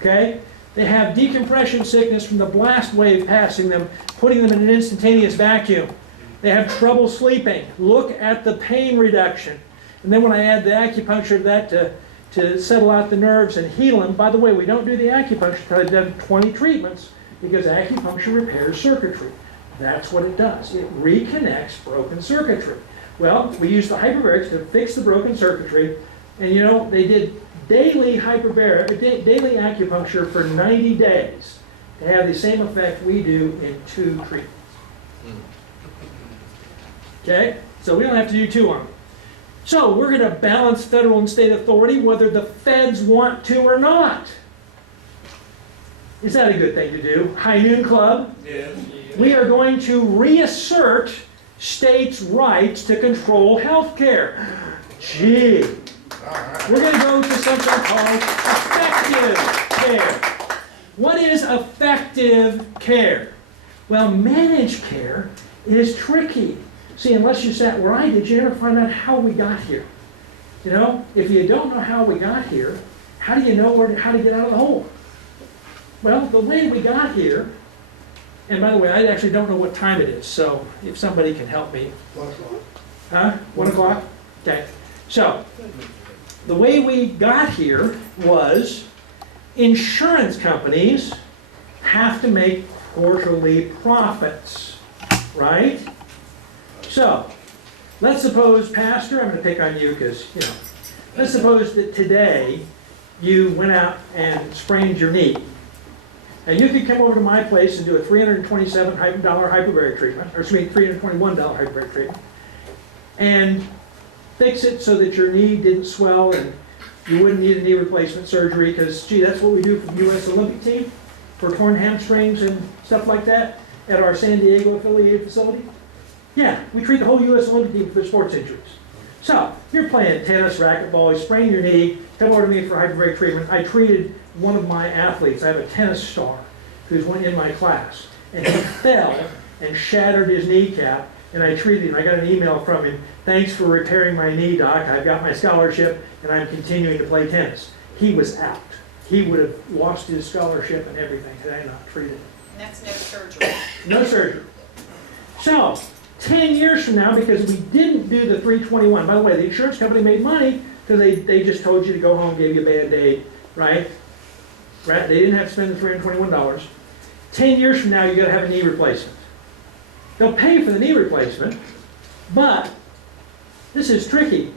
Okay? They have decompression sickness from the blast wave passing them, putting them in an instantaneous vacuum. They have trouble sleeping. Look at the pain reduction. And then when I add the acupuncture to that to settle out the nerves and heal them, by the way, we don't do the acupuncture until I've done 20 treatments because acupuncture repairs circuitry. That's what it does. It reconnects broken circuitry. Well, we use the hyperbarics to fix the broken circuitry, and you know, they did daily daily acupuncture for 90 days to have the same effect we do in 2 treatments. Okay? So we don't have to do 2 on them. So we're going to balance federal and state authority whether the feds want to or not. Is that a good thing to do? High Noon Club? Yes. We are going to reassert states' rights to control health care. Gee. We're going to go to something called effective care. What is effective care? Well, managed care is tricky. See, unless you sat where I did, you never find out how we got here. You know, if you don't know how we got here, how do you know how to get out of the hole? Well, the way we got here, and by the way, I actually don't know what time it is, so if somebody can help me. 1 o'clock. Huh? 1 o'clock? Okay. So, the way we got here was insurance companies have to make quarterly profits, right? So, let's suppose, Pastor, I'm gonna pick on you because, let's suppose that today you went out and sprained your knee. And you could come over to my place and do a $327 hyperbaric treatment, or excuse me, $321 hyperbaric treatment, and fix it so that your knee didn't swell and you wouldn't need a knee replacement surgery, because, gee, that's what we do for the U.S. Olympic team, for torn hamstrings and stuff like that, at our San Diego affiliated facility. Yeah, we treat the whole U.S. Olympic team for sports injuries. So, you're playing tennis, racquetball, you sprain your knee, come over to me for hyperbaric treatment. I treated one of my athletes, I have a tennis star, who's went in my class, and he fell and shattered his kneecap, and I treated him. I got an email from him, thanks for repairing my knee, doc. I've got my scholarship, and I'm continuing to play tennis. He was out. He would have lost his scholarship and everything had I not treated him. And that's no surgery. No surgery. So, 10 years from now, because we didn't do the 321, by the way, the insurance company made money because they just told you to go home, gave you a Band-Aid, right? They didn't have to spend the $321. 10 years from now, you got to have a knee replacement. They'll pay for the knee replacement, but this is tricky.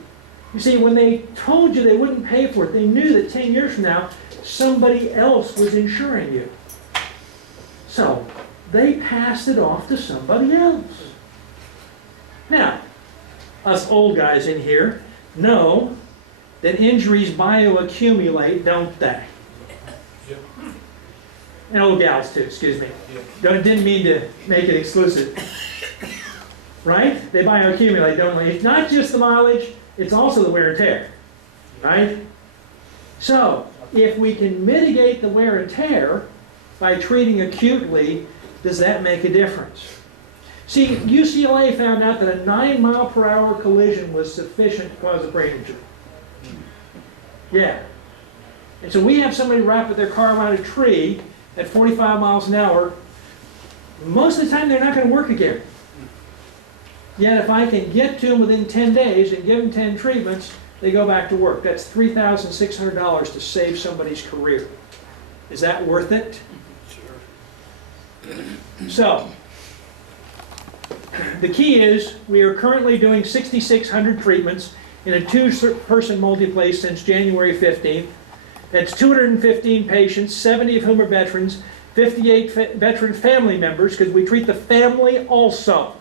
You see, when they told you they wouldn't pay for it, they knew that 10 years from now, somebody else was insuring you. So, they passed it off to somebody else. Now, us old guys in here know that injuries bioaccumulate, don't they? And old gals too, excuse me. Didn't mean to make it exclusive. Right? They bioaccumulate, don't they? It's not just the mileage, it's also the wear and tear. Right? So, if we can mitigate the wear and tear by treating acutely, does that make a difference? See, UCLA found out that a 9-mile-per-hour collision was sufficient to cause a brain injury. Yeah. And so we have somebody wrap their car around a tree at 45 miles an hour. Most of the time, they're not going to work again. Yet, if I can get to them within 10 days and give them 10 treatments, they go back to work. That's $3,600 to save somebody's career. Is that worth it? Sure. So, the key is we are currently doing 6,600 treatments in a 2-person multi-place since January 15th. That's 215 patients, 70 of whom are veterans, 58 veteran family members, because we treat the family also.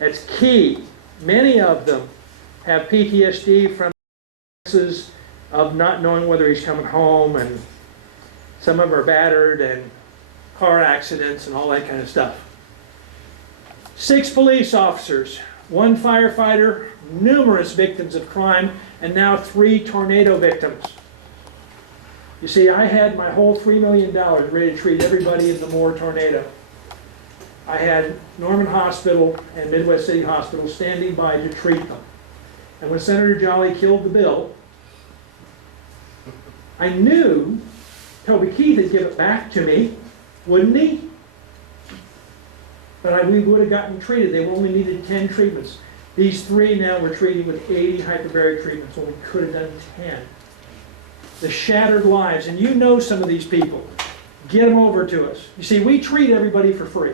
That's key. Many of them have PTSD from of not knowing whether he's coming home, and some of them are battered and car accidents and all that kind of stuff. 6 police officers, 1 firefighter, numerous victims of crime, and now 3 tornado victims. You see, I had my whole $3 million ready to treat everybody in the Moore tornado. I had Norman Hospital and Midwest City Hospital standing by to treat them. And when Senator Jolly killed the bill, I knew Toby Keith would give it back to me, wouldn't he? But we would have gotten treated. They only needed 10 treatments. These 3 now we're treating with 80 hyperbaric treatments when we could have done 10. The shattered lives, and you know some of these people. Get them over to us. You see, we treat everybody for free.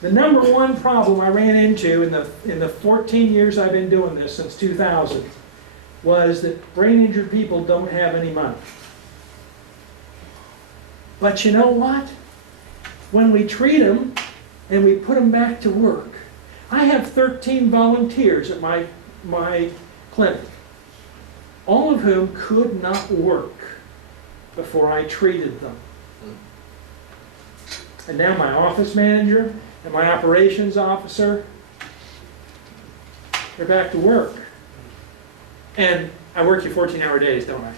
The number one problem I ran into in the 14 years I've been doing this, since 2000, was that brain injured people don't have any money. But you know what? When we treat them and we put them back to work, I have 13 volunteers at my clinic, all of whom could not work before I treated them. And now my office manager and my operations officer, they're back to work. And I work you 14-hour days, don't I?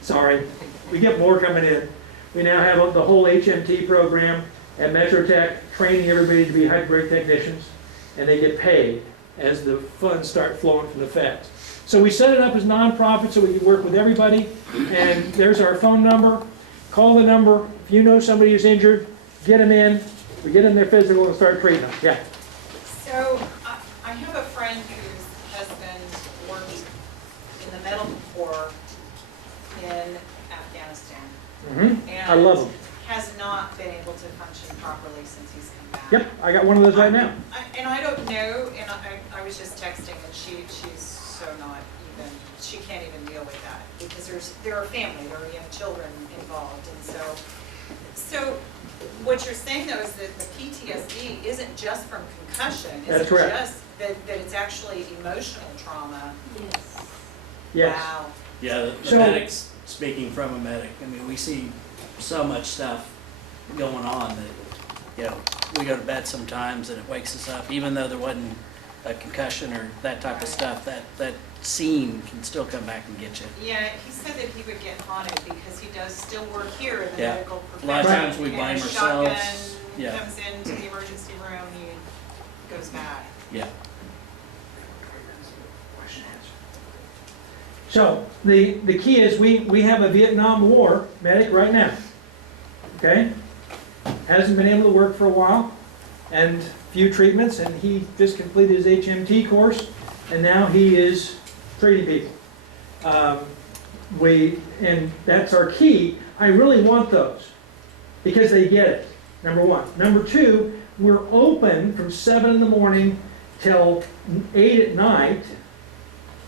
Sorry. We get more coming in. We now have the whole HMT program at Metrotech, training everybody to be hyperbaric technicians, and they get paid as the funds start flowing from the feds. So we set it up as nonprofit so we can work with everybody, and there's our phone number. Call the number. If you know somebody who's injured, get them in. We get them their physical and start treating them. Yeah. So I have a friend whose husband worked in the medical corps in Afghanistan. Mm-hmm. And I love them. has not been able to function properly since he's come back. Yep, I got one of those right now. And I don't know, and I was just texting that she's so not even, she can't even deal with that, because there are family, there are young children involved, and so what you're saying though is that the PTSD isn't just from concussion, That's it's correct. just that it's actually emotional trauma. Yes. Yes. Wow. Yeah, the So- medics, speaking from a medic, I mean, we see so much stuff going on that, you know, we go to bed sometimes and it wakes us up, even though there wasn't a concussion or that type of stuff, that scene can still come back and get you. Yeah, he said that he would get haunted because he does still work here in the Yeah. medical A profession. lot of times we And blame a shotgun ourselves. Yeah. comes into the emergency room, he goes back. Yeah. So, the key is we have a Vietnam War medic right now, okay? Hasn't been able to work for a while, and few treatments, and he just completed his HMT course, and now he is treating people. And that's our key. I really want those, because they get it, number one. Number two, we're open from 7 in the morning till 8 at night.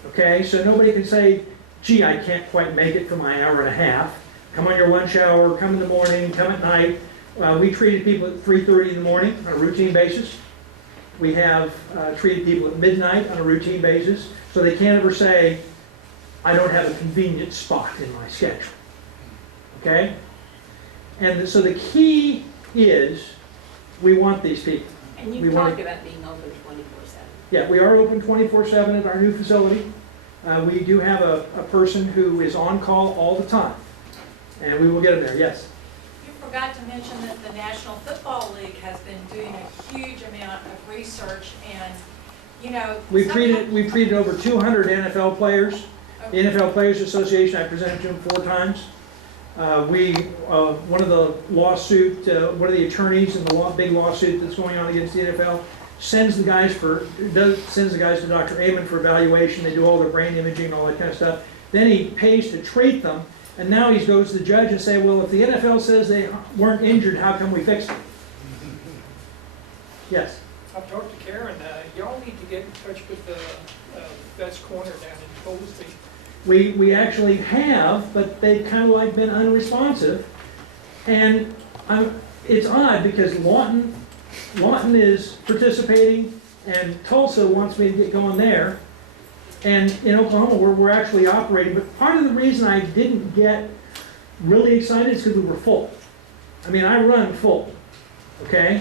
Okay, so nobody can say, gee, I can't quite make it for my hour and a half. Come on your lunch hour, come in the morning, come at night. We treated people at 3:30 in the morning on a routine basis. We have treated people at midnight on a routine basis. So they can't ever say, I don't have a convenient spot in my schedule. Okay? And so the key is, we want these people. And We you wanna- talked about being open 24/7. Yeah, we are open 24/7 at our new facility. We do have a person who is on call all the time, and we will get him there, yes. You forgot to mention that the National Football League has been doing a huge amount of research and, you know. We've treated over 200 NFL players. The NFL Players Association, I presented to them 4 times. One of the one of the attorneys in the big lawsuit that's going on against the NFL, sends the guys to Dr. Abel for evaluation. They do all their brain imaging and all that kind of stuff. Then he pays to treat them, and now he goes to the judge and say, well, if the NFL says they weren't injured, how come we fixed it? Yes. I've talked to Karen, y'all need to get in touch with the Vets Corner down in Tollsby. We actually have, but they've kind of like been unresponsive. And it's odd because Lawton is participating, and Tulsa wants me to get going there. And in Oklahoma, we're actually operating. But part of the reason I didn't get really excited is because we were full. I mean, I run full, okay?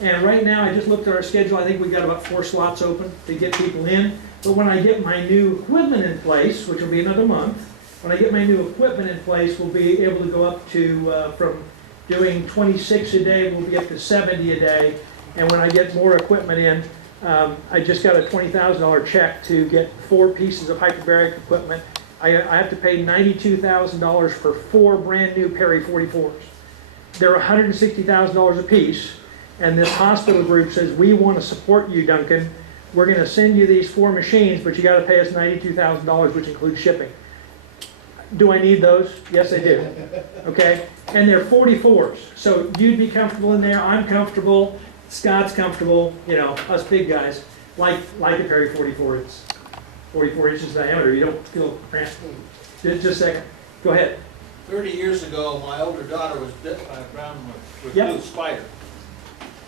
And right now, I just looked at our schedule. I think we got about 4 slots open to get people in. But when I get my new equipment in place, which will be another month, when I get my new equipment in place, we'll be able to go up to, from doing 26 a day, we'll be up to 70 a day. And when I get more equipment in, I just got a $20,000 check to get 4 pieces of hyperbaric equipment. I have to pay $92,000 for 4 brand new Perry 44s. They're $160,000 a piece. And this hospital group says, we want to support you, Duncan. We're going to send you these 4 machines, but you got to pay us $92,000, which includes shipping. Do I need those? Yes, I do. Okay? And they're 44s. So you'd be comfortable in there. I'm comfortable. Scott's comfortable. You know, us big guys like a Perry 44. It's 44 inches diameter. You don't feel cramped. Just a second. Go ahead. 30 years ago, my older daughter was bit by a brown recluse spider.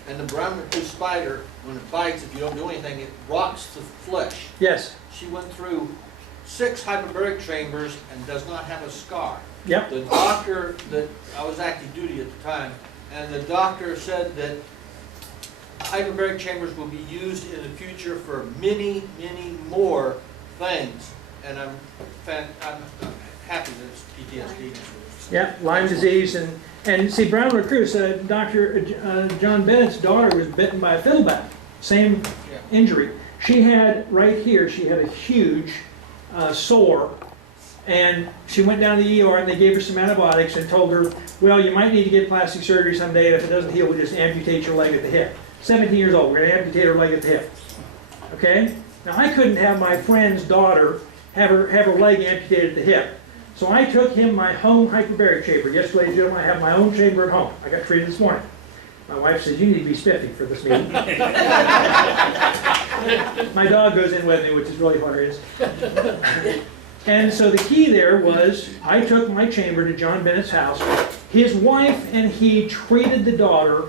And the brown recluse spider, when it bites, if you don't do anything, it rots the flesh. Yes. She went through 6 hyperbaric chambers and does not have a scar. Yep. The doctor that, I was active duty at the time, and the doctor said that hyperbaric chambers will be used in the future for many, many more things. And I'm happy that it's PTSD. Yeah, Lyme disease and see, brown recluse, Dr. John Bennett's daughter was bitten by a fiddleback, same injury. She had, right here, she had a huge sore, and she went down to the ER and they gave her some antibiotics and told her, well, you might need to get plastic surgery someday, and if it doesn't heal, we'll just amputate your leg at the hip. 17 years old, we're going to amputate her leg at the hip. Okay? Now, I couldn't have my friend's daughter have her leg amputated at the hip. So I took him my home hyperbaric chamber. Yes, ladies and gentlemen, I have my own chamber at home. I got treated this morning. My wife says, you need to be spiffy for this meeting. My dog goes in with me, which is really hilarious. And so the key there was, I took my chamber to John Bennett's house. His wife and he treated the daughter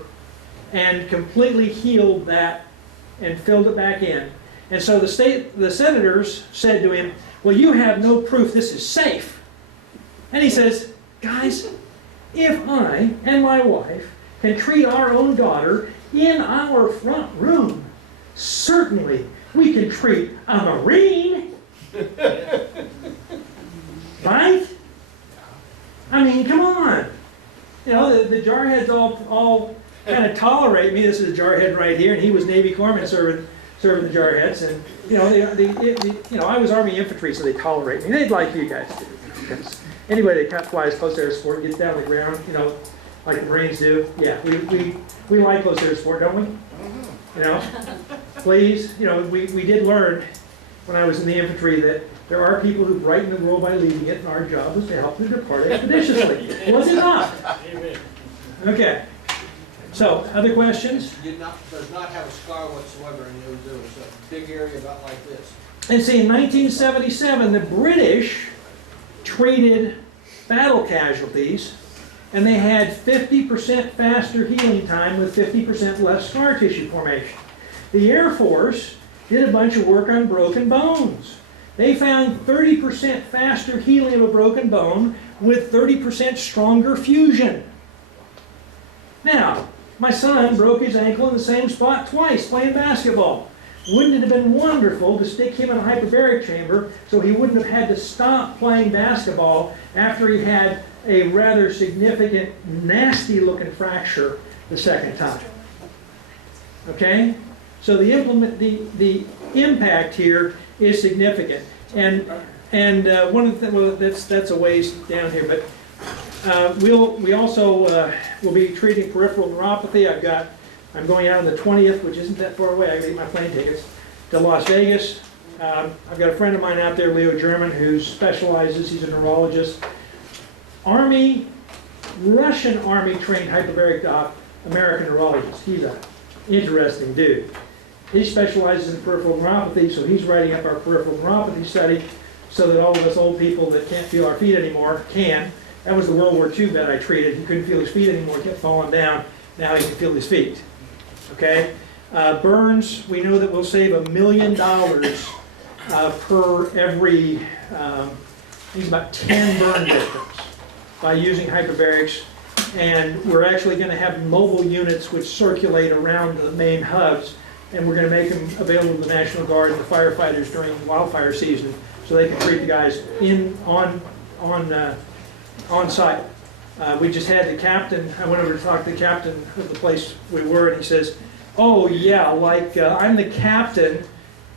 and completely healed that and filled it back in. And so the senators said to him, well, you have no proof this is safe. And he says, guys, if I and my wife can treat our own daughter in our front room, certainly we can treat a Marine. Right? I mean, come on. You know, the jarheads all kind of tolerate me. This is a jarhead right here, and he was Navy corpsman serving the jarheads. And, you know, I was Army infantry, so they tolerate me. They'd like you guys to. Because anybody that flies close air support gets down on the ground, you know, like the Marines do. Yeah, we like close air support, don't we? You know, please, you know, we did learn when I was in the infantry that there are people who brighten the world by leading it, and our job is to help them depart expeditiously. Was it not? Okay. So, other questions? Does not have a scar whatsoever, and there was a big area about like this. And see, in 1977, the British treated battle casualties, and they had 50% faster healing time with 50% less scar tissue formation. The Air Force did a bunch of work on broken bones. They found 30% faster healing of a broken bone with 30% stronger fusion. Now, my son broke his ankle in the same spot twice playing basketball. Wouldn't it have been wonderful to stick him in a hyperbaric chamber so he wouldn't have had to stop playing basketball after he had a rather significant, nasty-looking fracture the second time? Okay? So the impact here is significant. And one of the things, well, that's a ways down here, but we also will be treating peripheral neuropathy. I'm going out on the 20th, which isn't that far away. I got to get my plane tickets to Las Vegas. I've got a friend of mine out there, Leo German, who specializes. He's a neurologist. Russian Army trained hyperbaric doc, American neurologist. He's an interesting dude. He specializes in peripheral neuropathy, so he's writing up our peripheral neuropathy study so that all of us old people that can't feel our feet anymore can. That was the World War II vet I treated. He couldn't feel his feet anymore, kept falling down. Now he can feel his feet. Okay? Burns, we know that we'll save $1 million per every, I think about 10 burn victims by using hyperbarics. And we're actually going to have mobile units which circulate around the main hubs, and we're going to make them available to the National Guard and the firefighters during wildfire season so they can treat the guys on site. We just had the captain, I went over to talk to the captain of the place we were, and he says, oh yeah, like I'm the captain,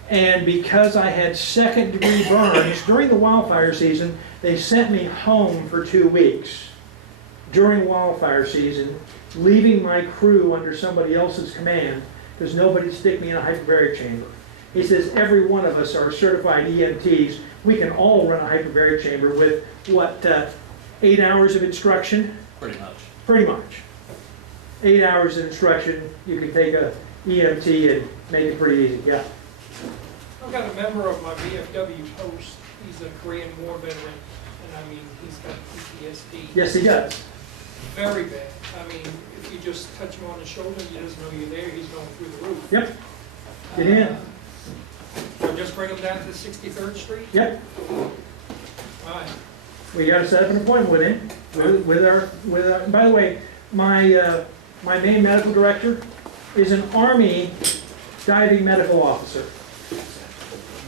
and because I had second-degree burns during the wildfire season, they sent me home for 2 weeks during wildfire season, leaving my crew under somebody else's command because nobody stick me in a hyperbaric chamber. He says every one of us are certified EMTs. We can all run a hyperbaric chamber with, what, 8 hours of instruction? Pretty much. Pretty much. 8 hours of instruction, you can take a EMT and make it pretty easy, yeah. I've got a member of my VFW post. He's a Korean War veteran, and I mean, he's got PTSD. Yes, he does. Very bad. I mean, if you just touch him on the shoulder, he doesn't know you're there, he's going through the roof. Yep. Get in. So just bring him down to 63rd Street? Yep. All right. We got to set up an appointment with him. With our. By the way, my main medical director is an Army diving medical officer,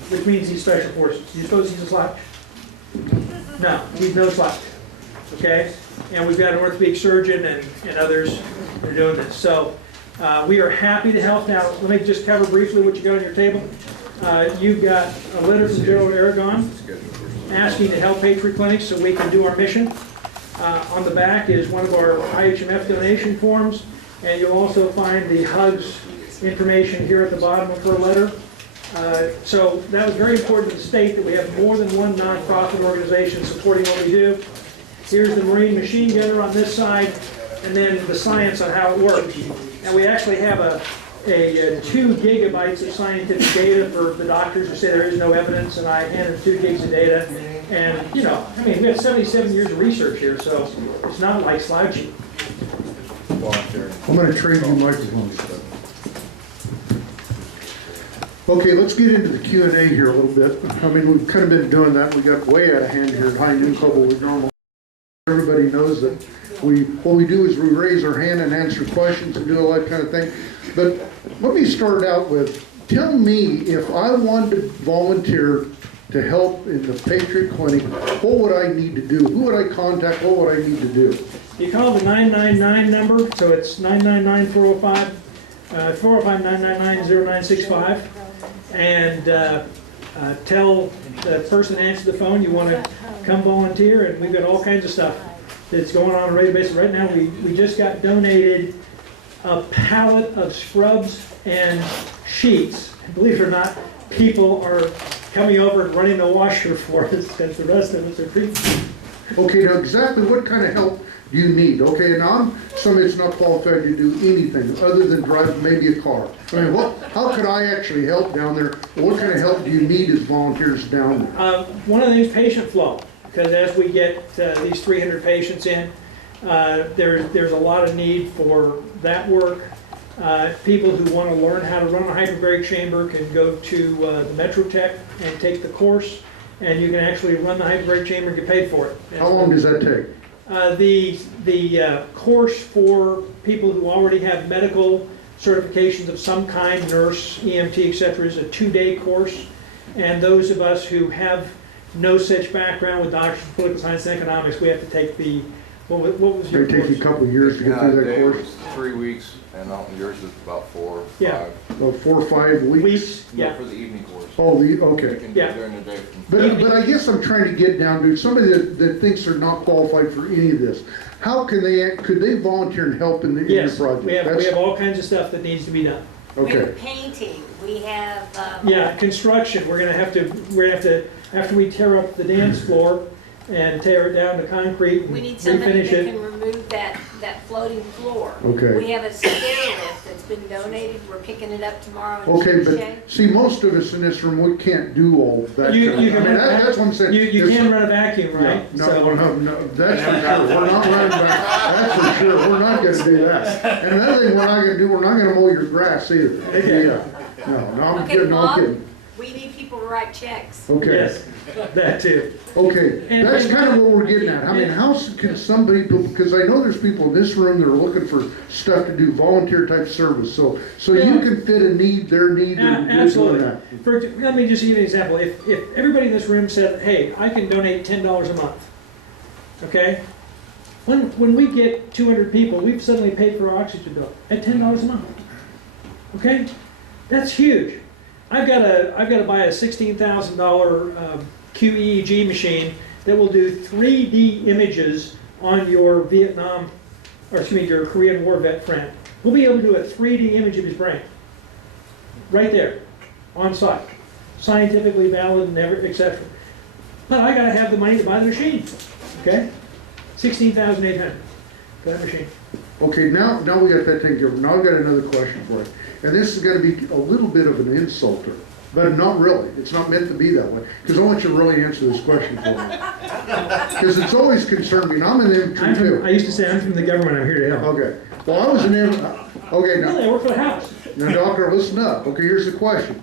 which means he's special forces. Do you suppose he's a slouch? No, he's no slouch. Okay? And we've got an orthopedic surgeon and others who are doing this. So we are happy to help. Now, let me just cover briefly what you got on your table. You've got a letter from Gerald Aragon asking to help Patriot Clinics so we can do our mission. On the back is one of our IHMF donation forms, and you'll also find the HUG's information here at the bottom of her letter. So that was very important to the state that we have more than one nonprofit organization supporting what we do. Here's the Marine Machine Gunner on this side, and then the science on how it works. And we actually have a 2 gigabytes of scientific data for the doctors who say there is no evidence, and I handed 2 gigs of data. And, you know, I mean, we have 77 years of research here, so it's not like slouchy. I'm gonna trade you microphones. Okay, let's get into the Q&A here a little bit. I mean, we've kind of been doing that. We got way out of hand here at High Noon Club with normal. Everybody knows that what we do is we raise our hand and answer questions and do all that kind of thing. But let me start out with, tell me if I wanted to volunteer to help in the Patriot Clinic, what would I need to do? Who would I contact? What would I need to do? You call the 999 number, so it's 999-405, 405-999-0965, and tell the person that answers the phone you want to come volunteer, and we've got all kinds of stuff that's going on a regular basis. Right now, we just got donated a pallet of scrubs and sheets. And believe it or not, people are coming over and running the washer for us because the rest of us are free. Okay, now exactly what kind of help do you need? Okay, now I'm somebody that's not qualified to do anything other than drive maybe a car. I mean, how could I actually help down there? What kind of help do you need as volunteers down there? One of the things, patient flow, because as we get these 300 patients in, there's a lot of need for that work. People who want to learn how to run a hyperbaric chamber can go to the Metro Tech and take the course, and you can actually run the hyperbaric chamber and get paid for it. How long does that take? The course for people who already have medical certifications of some kind, nurse, EMT, etc., is a 2-day course. And those of us who have no such background with doctors of political science and economics, we have to take the, what was your It course? take you a couple of years to get through that It course? was 3 weeks, and yours is about 4 or 5. Yeah. Well, 4 or 5 weeks? No, Yeah. for the evening course. Oh, You okay. can do Yeah. it during the day. But I guess I'm trying to get down to somebody that thinks they're not qualified for any of this. How could they volunteer and help in your Yes, project? we have That's- all kinds of stuff that needs to be done. We Okay. have painting, we have, Yeah, construction, we're gonna have to, after we tear up the dance floor and tear it down to concrete and we need somebody refinish that it. can remove that floating floor. Okay. We have a stair lift that's been donated, we're picking it up tomorrow in Okay, but Shay. see, most of us in this room, we can't do all that. You kind of- can I mean, run that's what I'm saying. You There's can some- run a vacuum, Yeah, right? No, So- no, that's for sure. We're not running back, that's for sure. We're not gonna do that. And another thing we're not gonna do, we're not gonna mow your grass either. Okay. Yeah. No, I'm Okay, kidding, no, I'm Bob, kidding. we need people to write checks. Okay. Yes, that too. Okay, And- that's kind of what we're getting at. I mean, how can some people, because I know there's people in this room that are looking for stuff to do, volunteer type service, so you Yeah. can fit a need, their need, and you're doing Absolutely. that. Let me just give you an example. If everybody in this room said, hey, I can donate $10 a month, okay? When we get 200 people, we've suddenly paid for our oxygen bill at $10 a month, okay? That's huge. I've got to buy a $16,000 QEEG machine that will do 3D images on your your Korean War vet friend. We'll be able to do a 3D image of his brain, right there, on site, scientifically valid and etc. But I got to have the money to buy the machine, okay? $16,800 for that machine. Okay, now we got that taken care of. Now I've got another question for you. And this is gonna be a little bit of an insulter, but not really. It's not meant to be that way, because I want you to really answer this question for me. Because it's always concerned me, and I'm an infantry too. I used to say, I'm from the government, I'm here to help. Okay, well, I was an okay, now. Really, I work for the House. Now, doctor, listen up. Okay, here's the question.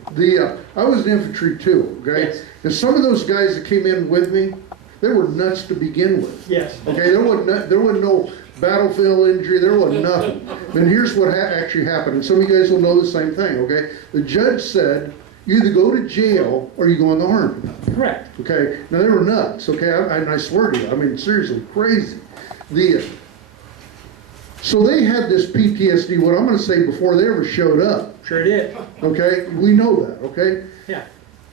I was in infantry too, okay? Yes. And some of those guys that came in with me, they were nuts to begin with. Yes. Okay, there wasn't no battlefield injury, there wasn't nothing. And here's what actually happened, and some of you guys will know the same thing, okay? The judge said, you either go to jail or you go in the army. Correct. Okay, now they were nuts, okay, and I swear to you, I mean, seriously, crazy. So they had this PTSD, what I'm gonna say, before they ever showed up, Sure did. okay? We know that, okay? Yeah.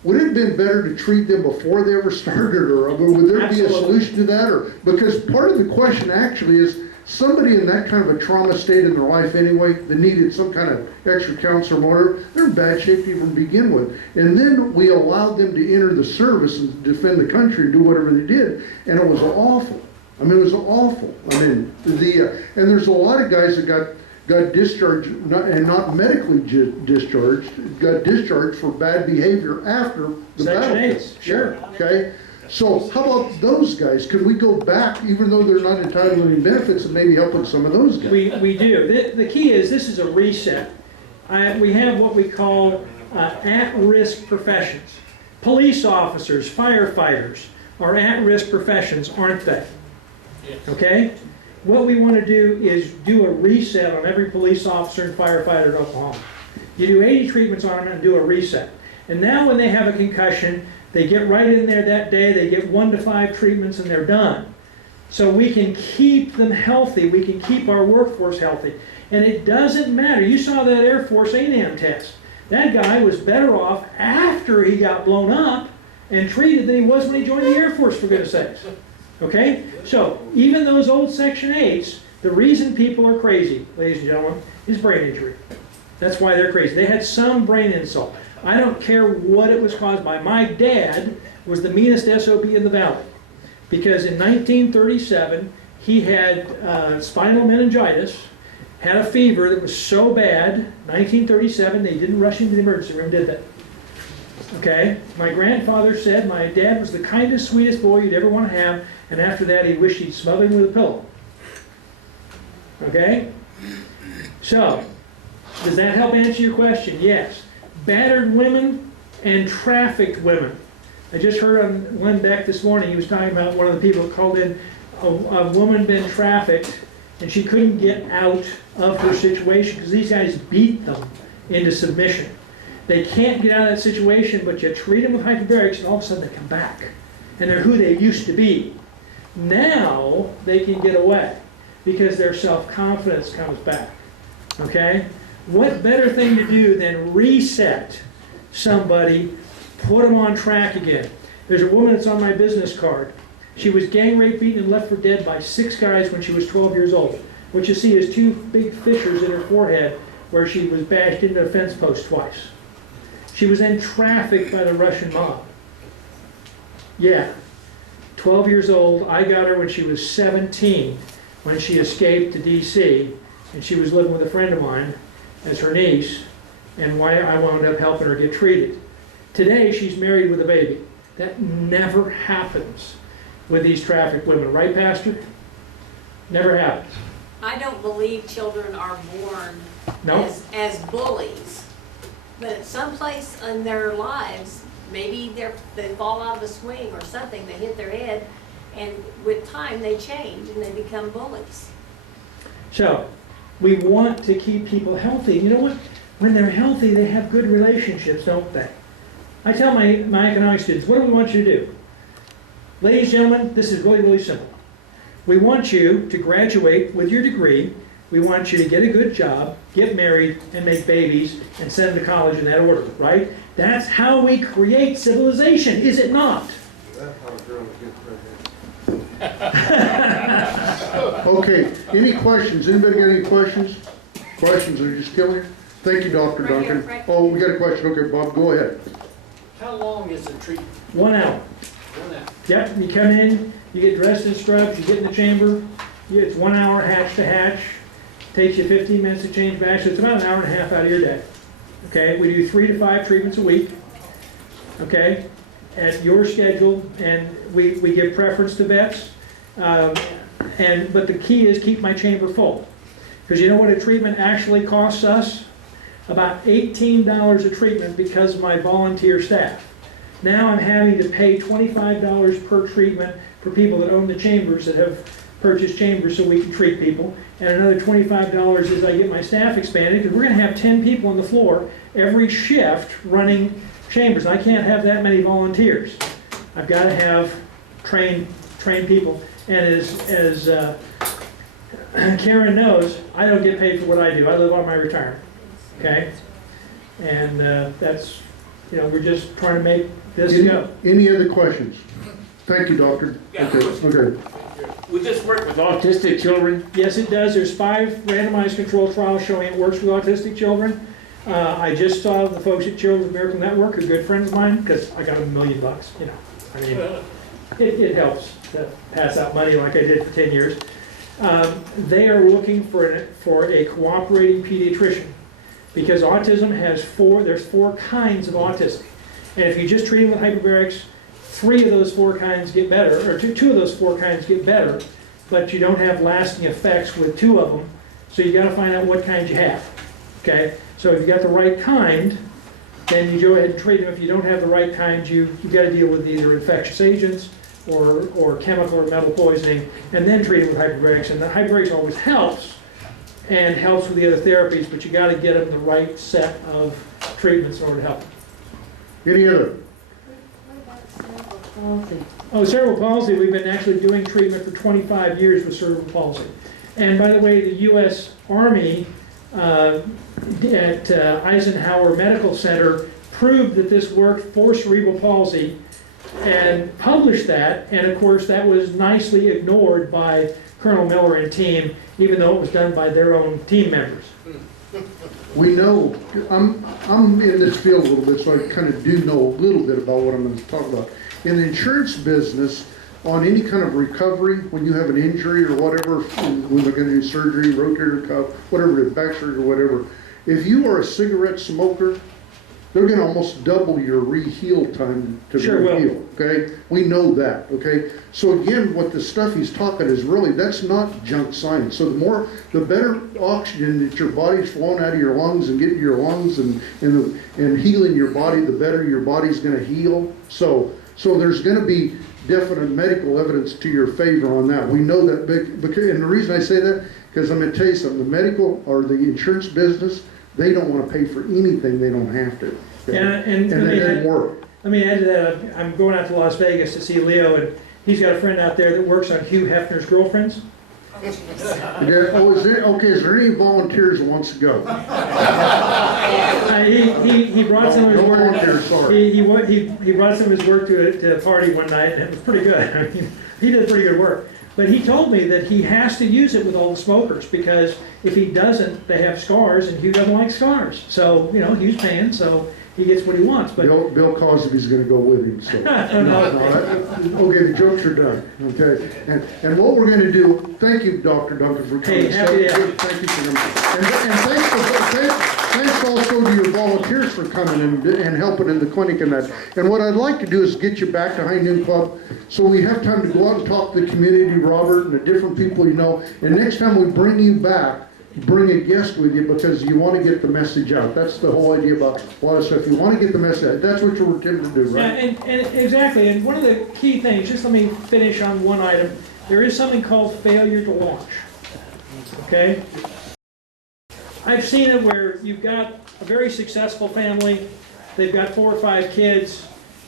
Would it have been better to treat them before they ever started, or would there be a Absolutely. solution to that? Or because part of the question actually is, somebody in that kind of a trauma state in their life anyway, that needed some kind of extra counselor or whatever, they're in bad shape to even begin with. And then we allowed them to enter the service and defend the country and do whatever they did, and it was awful. I mean, it was awful. I mean, and there's a lot of guys that got discharged, not medically discharged, got discharged for bad behavior after the Section battlefield. 8s, sure. Okay? So how about those guys? Could we go back, even though they're not entitled to any benefits, and maybe help with some of those guys? We do. The key is, this is a reset. We have what we call at-risk professions. Police officers, firefighters are at-risk professions, aren't they? Okay? What we want to do is do a reset on every police officer and firefighter in Oklahoma. You do 80 treatments on them and do a reset. And now when they have a concussion, they get right in there that day, they get 1 to 5 treatments and they're done. So we can keep them healthy, we can keep our workforce healthy. And it doesn't matter. You saw that Air Force A&M test. That guy was better off after he got blown up and treated than he was when he joined the Air Force, for goodness sakes. Okay? So, even those old Section 8s, the reason people are crazy, ladies and gentlemen, is brain injury. That's why they're crazy. They had some brain insult. I don't care what it was caused by. My dad was the meanest SOB in the valley because in 1937, he had spinal meningitis, had a fever that was so bad, 1937, they didn't rush him to the emergency room, did they? Okay? My grandfather said my dad was the kindest, sweetest boy you'd ever want to have, and after that he wished he'd smother him with a pillow. Okay? So, does that help answer your question? Yes. Battered women and trafficked women. I just heard on Glenn Beck this morning, he was talking about one of the people who called in, a woman been trafficked, and she couldn't get out of her situation because these guys beat them into submission. They can't get out of that situation, but you treat them with hyperbarics, and all of a sudden they come back. And they're who they used to be. Now they can get away because their self-confidence comes back. Okay? What better thing to do than reset somebody, put them on track again? There's a woman that's on my business card. She was gang raped, beaten, and left for dead by 6 guys when she was 12 years old. What you see is 2 big fissures in her forehead where she was bashed into a fence post twice. She was then trafficked by the Russian mob. Yeah, 12 years old. I got her when she was 17, when she escaped to D.C., and she was living with a friend of mine as her niece, and why I wound up helping her get treated. Today, she's married with a baby. That never happens with these trafficked women. Right, Pastor? Never happens. I don't believe children are born No? as bullies. But at some place in their lives, maybe they fall out of a swing or something, they hit their head, and with time they change and they become bullies. So, we want to keep people healthy. You know what? When they're healthy, they have good relationships, don't they? I tell my economics students, what do we want you to do? Ladies and gentlemen, this is really, really simple. We want you to graduate with your degree. We want you to get a good job, get married, and make babies, and send them to college in that order, right? That's how we create civilization, is it not? That's how a girl gets pregnant. Okay, any questions? Anybody got any questions? Questions are just killing you? Thank you, Dr. Right Duncan. here, right. Oh, we got a question. Okay, Bob, go ahead. How long is the treatment? 1 hour. 1 hour. Yep, you come in, you get dressed in scrubs, you get in the chamber. It's 1 hour hatch to hatch. Takes you 15 minutes to change back, so it's about an hour and a half out of your day. Okay, we do 3 to 5 treatments a week. Okay, at your schedule, and we give preference to vets. But the key is keep my chamber full. Because you know what a treatment actually costs us? About $18 a treatment because of my volunteer staff. Now I'm having to pay $25 per treatment for people that own the chambers that have purchased chambers so we can treat people. And another $25 as I get my staff expanded, because we're going to have 10 people on the floor every shift running chambers. I can't have that many volunteers. I've got to have trained people. And as Karen knows, I don't get paid for what I do. I live on my retirement. Okay? And that's, we're just trying to make this go. Any other questions? Thank you, doctor. Yeah, Okay, of course. okay. Would this work with autistic children? Yes, it does. There's 5 randomized controlled trials showing it works with autistic children. I just saw the folks at Children's Miracle Network, a good friends of mine, because I got $1 million, you know. I mean, it helps to pass out money like I did for 10 years. They are looking for a cooperating pediatrician, because autism has there's 4 kinds of autism. And if you just treat them with hyperbarics, 3 of those 4 kinds get better, or 2 of those 4 kinds get better, but you don't have lasting effects with 2 of them, so you gotta find out what kind you have, okay? So if you got the right kind, then you go ahead and treat them. If you don't have the right kind, you gotta deal with either infectious agents or chemical or metal poisoning, and then treat them with hyperbarics. And the hyperbarics always helps, and helps with the other therapies, but you gotta get them the right set of treatments in order to help them. Any other? Oh, cerebral palsy, we've been actually doing treatment for 25 years with cerebral palsy. And by the way, the U.S. Army at Eisenhower Medical Center proved that this worked for cerebral palsy and published that, and of course that was nicely ignored by Colonel Miller and team, even though it was done by their own team members. We know, I'm in this field a little bit, so I kind of do know a little bit about what I'm going to talk about. In the insurance business, on any kind of recovery, when you have an injury or whatever, when they're going to do surgery, rotator cuff, whatever it is, back surgery or whatever, if you are a cigarette smoker, they're going to almost double your re-heal time to Sure will. re-heal, okay? We know that, okay? So again, what the stuff he's talking is really, that's not junk science. So the better oxygen that your body's flowing out of your lungs and getting your lungs and healing your body, the better your body's going to heal. So there's going to be definite medical evidence to your favor on that. We know that, and the reason I say that, because I'm going to tell you something, the medical or the insurance business, they don't want to pay for anything they don't have to. Okay? And it doesn't work. Let me add to that, I'm going out to Las Vegas to see Leo, and he's got a friend out there that works on Hugh Hefner's girlfriends. Is there any volunteers who wants to go? He brought some of his No work. volunteers, sorry. He brought some of his work to a party one night, and it was pretty good. I mean, he did pretty good work. But he told me that he has to use it with all the smokers, because if he doesn't, they have scars, and Hugh doesn't like scars. So, you know, Hugh's paying, so he gets what he wants. But Bill Cosby's going to go with him. So. Okay, the jokes are done. Okay, and what we're going to do. Thank you, Dr. Duncan, for coming. Hey, Thank you for coming. And thanks also to your volunteers for coming and helping in the clinic and that. And what I'd like to do is get you back to High Noon Club, so we have time to go out and talk to the community, Robert, and the different people you know. And next time we bring you back, bring a guest with you, because you want to get the message out. That's the whole idea about a lot of stuff. You want to get the message out. That's what you're attempting to do, right? Yeah, and exactly. And one of the key things, just let me finish on one item. There is something called failure to launch. Okay? I've seen it where you've got a very successful family, they've got 4 or 5 kids,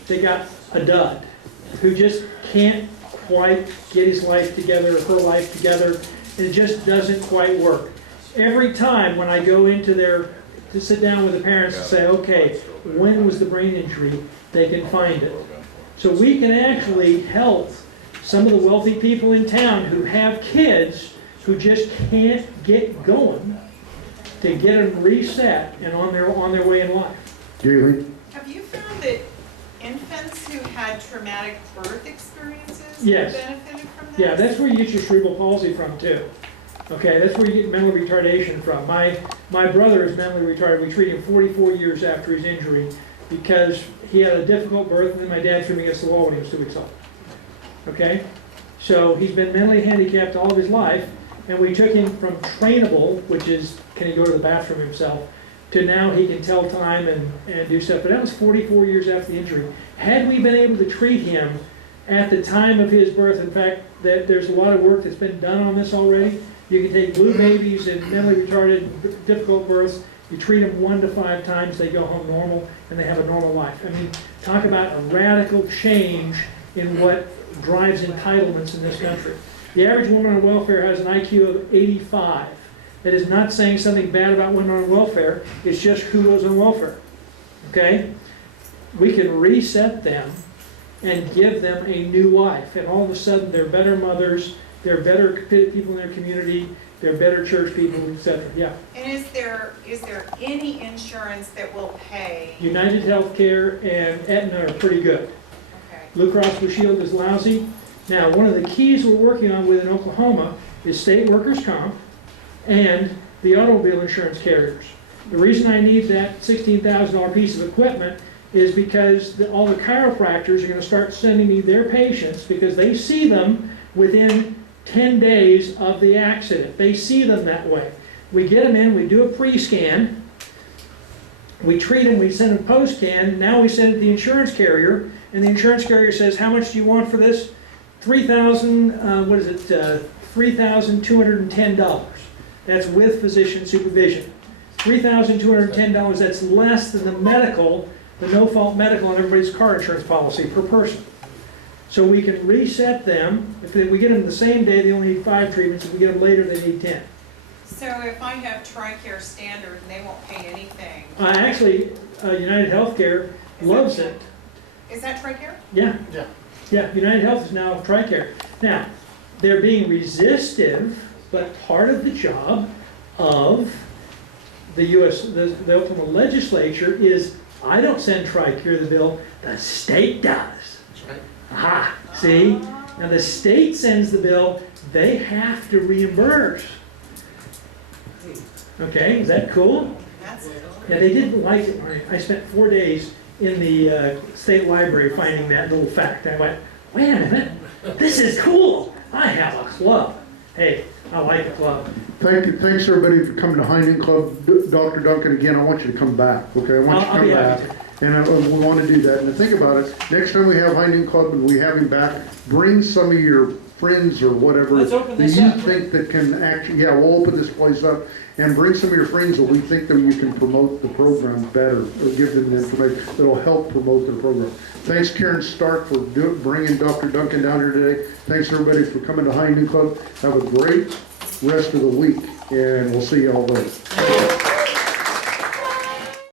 they got a dud who just can't quite get his life together or her life together. It just doesn't quite work. Every time when I go into to sit down with the parents and say, okay, when was the brain injury, they can find it. So we can actually help some of the wealthy people in town who have kids who just can't get going, to get them reset and on their way in life. Julie? Have you found that infants who had traumatic birth experiences Yes. benefited from this? Yeah, that's where you get your cerebral palsy from too. Okay, that's where you get mental retardation from. My brother is mentally retarded. We treated him 44 years after his injury because he had a difficult birth, and then my dad threw him against the wall when he was 2 weeks old. Okay? So he's been mentally handicapped all of his life, and we took him from trainable, which is can he go to the bathroom himself, to now he can tell time and do stuff. But that was 44 years after the injury. Had we been able to treat him at the time of his birth, in fact, there's a lot of work that's been done on this already. You can take blue babies and mentally retarded, difficult births, you treat them 1 to 5 times, they go home normal, and they have a normal life. I mean, talk about a radical change in what drives entitlements in this country. The average woman on welfare has an IQ of 85. That is not saying something bad about women on welfare, it's just who goes on welfare. Okay? We can reset them and give them a new life. And all of a sudden, they're better mothers, they're better people in their community, they're better church people, etc. Yeah. And is there any insurance that will pay? United Healthcare and Aetna are pretty good. Okay. Blue Cross Blue Shield is lousy. Now, one of the keys we're working on with in Oklahoma is state workers' comp and the automobile insurance carriers. The reason I need that $16,000 piece of equipment is because all the chiropractors are going to start sending me their patients because they see them within 10 days of the accident. They see them that way. We get them in, we do a pre-scan, we treat them, we send them post-scan, now we send it to the insurance carrier, and the insurance carrier says, how much do you want for this? $3,210. That's with physician supervision. $3,210, that's less than the medical, the no-fault medical on everybody's car insurance policy per person. So we can reset them. If we get them the same day, they only need 5 treatments. If we get them later, they need 10. So if I have TRICARE standard and they won't pay anything, Actually, United Healthcare loves it. is that TRICARE? Yeah. Yeah. Yeah, United Health is now TRICARE. Now, they're being resistive, but part of the job of the the Oklahoma legislature is, I don't send TRICARE the bill, the state does. That's right. Aha, see? Now the state sends the bill, they have to reimburse. Okay, is that cool? That's Yeah, they didn't like it. I spent 4 days in the state library finding that little fact. I went, wait a minute, this is cool. I have a club. Hey, I like a club. Thank you, thanks everybody for coming to Hinding Club. Dr. Duncan, again, I want you to come back, okay? I want you to I'll come be back. happy And we want to do that. And to think about it, next time we have Hinding Club and we have him back, bring some of your friends or whatever Let's open that this you up. think that can actually, yeah, we'll open this place up and bring some of your friends that we think that you can promote the program better or give them the information that'll help promote the program. Thanks, Karen Stark, for bringing Dr. Duncan down here today. Thanks, everybody, for coming to Hinding Club. Have a great rest of the week, and we'll see you all later.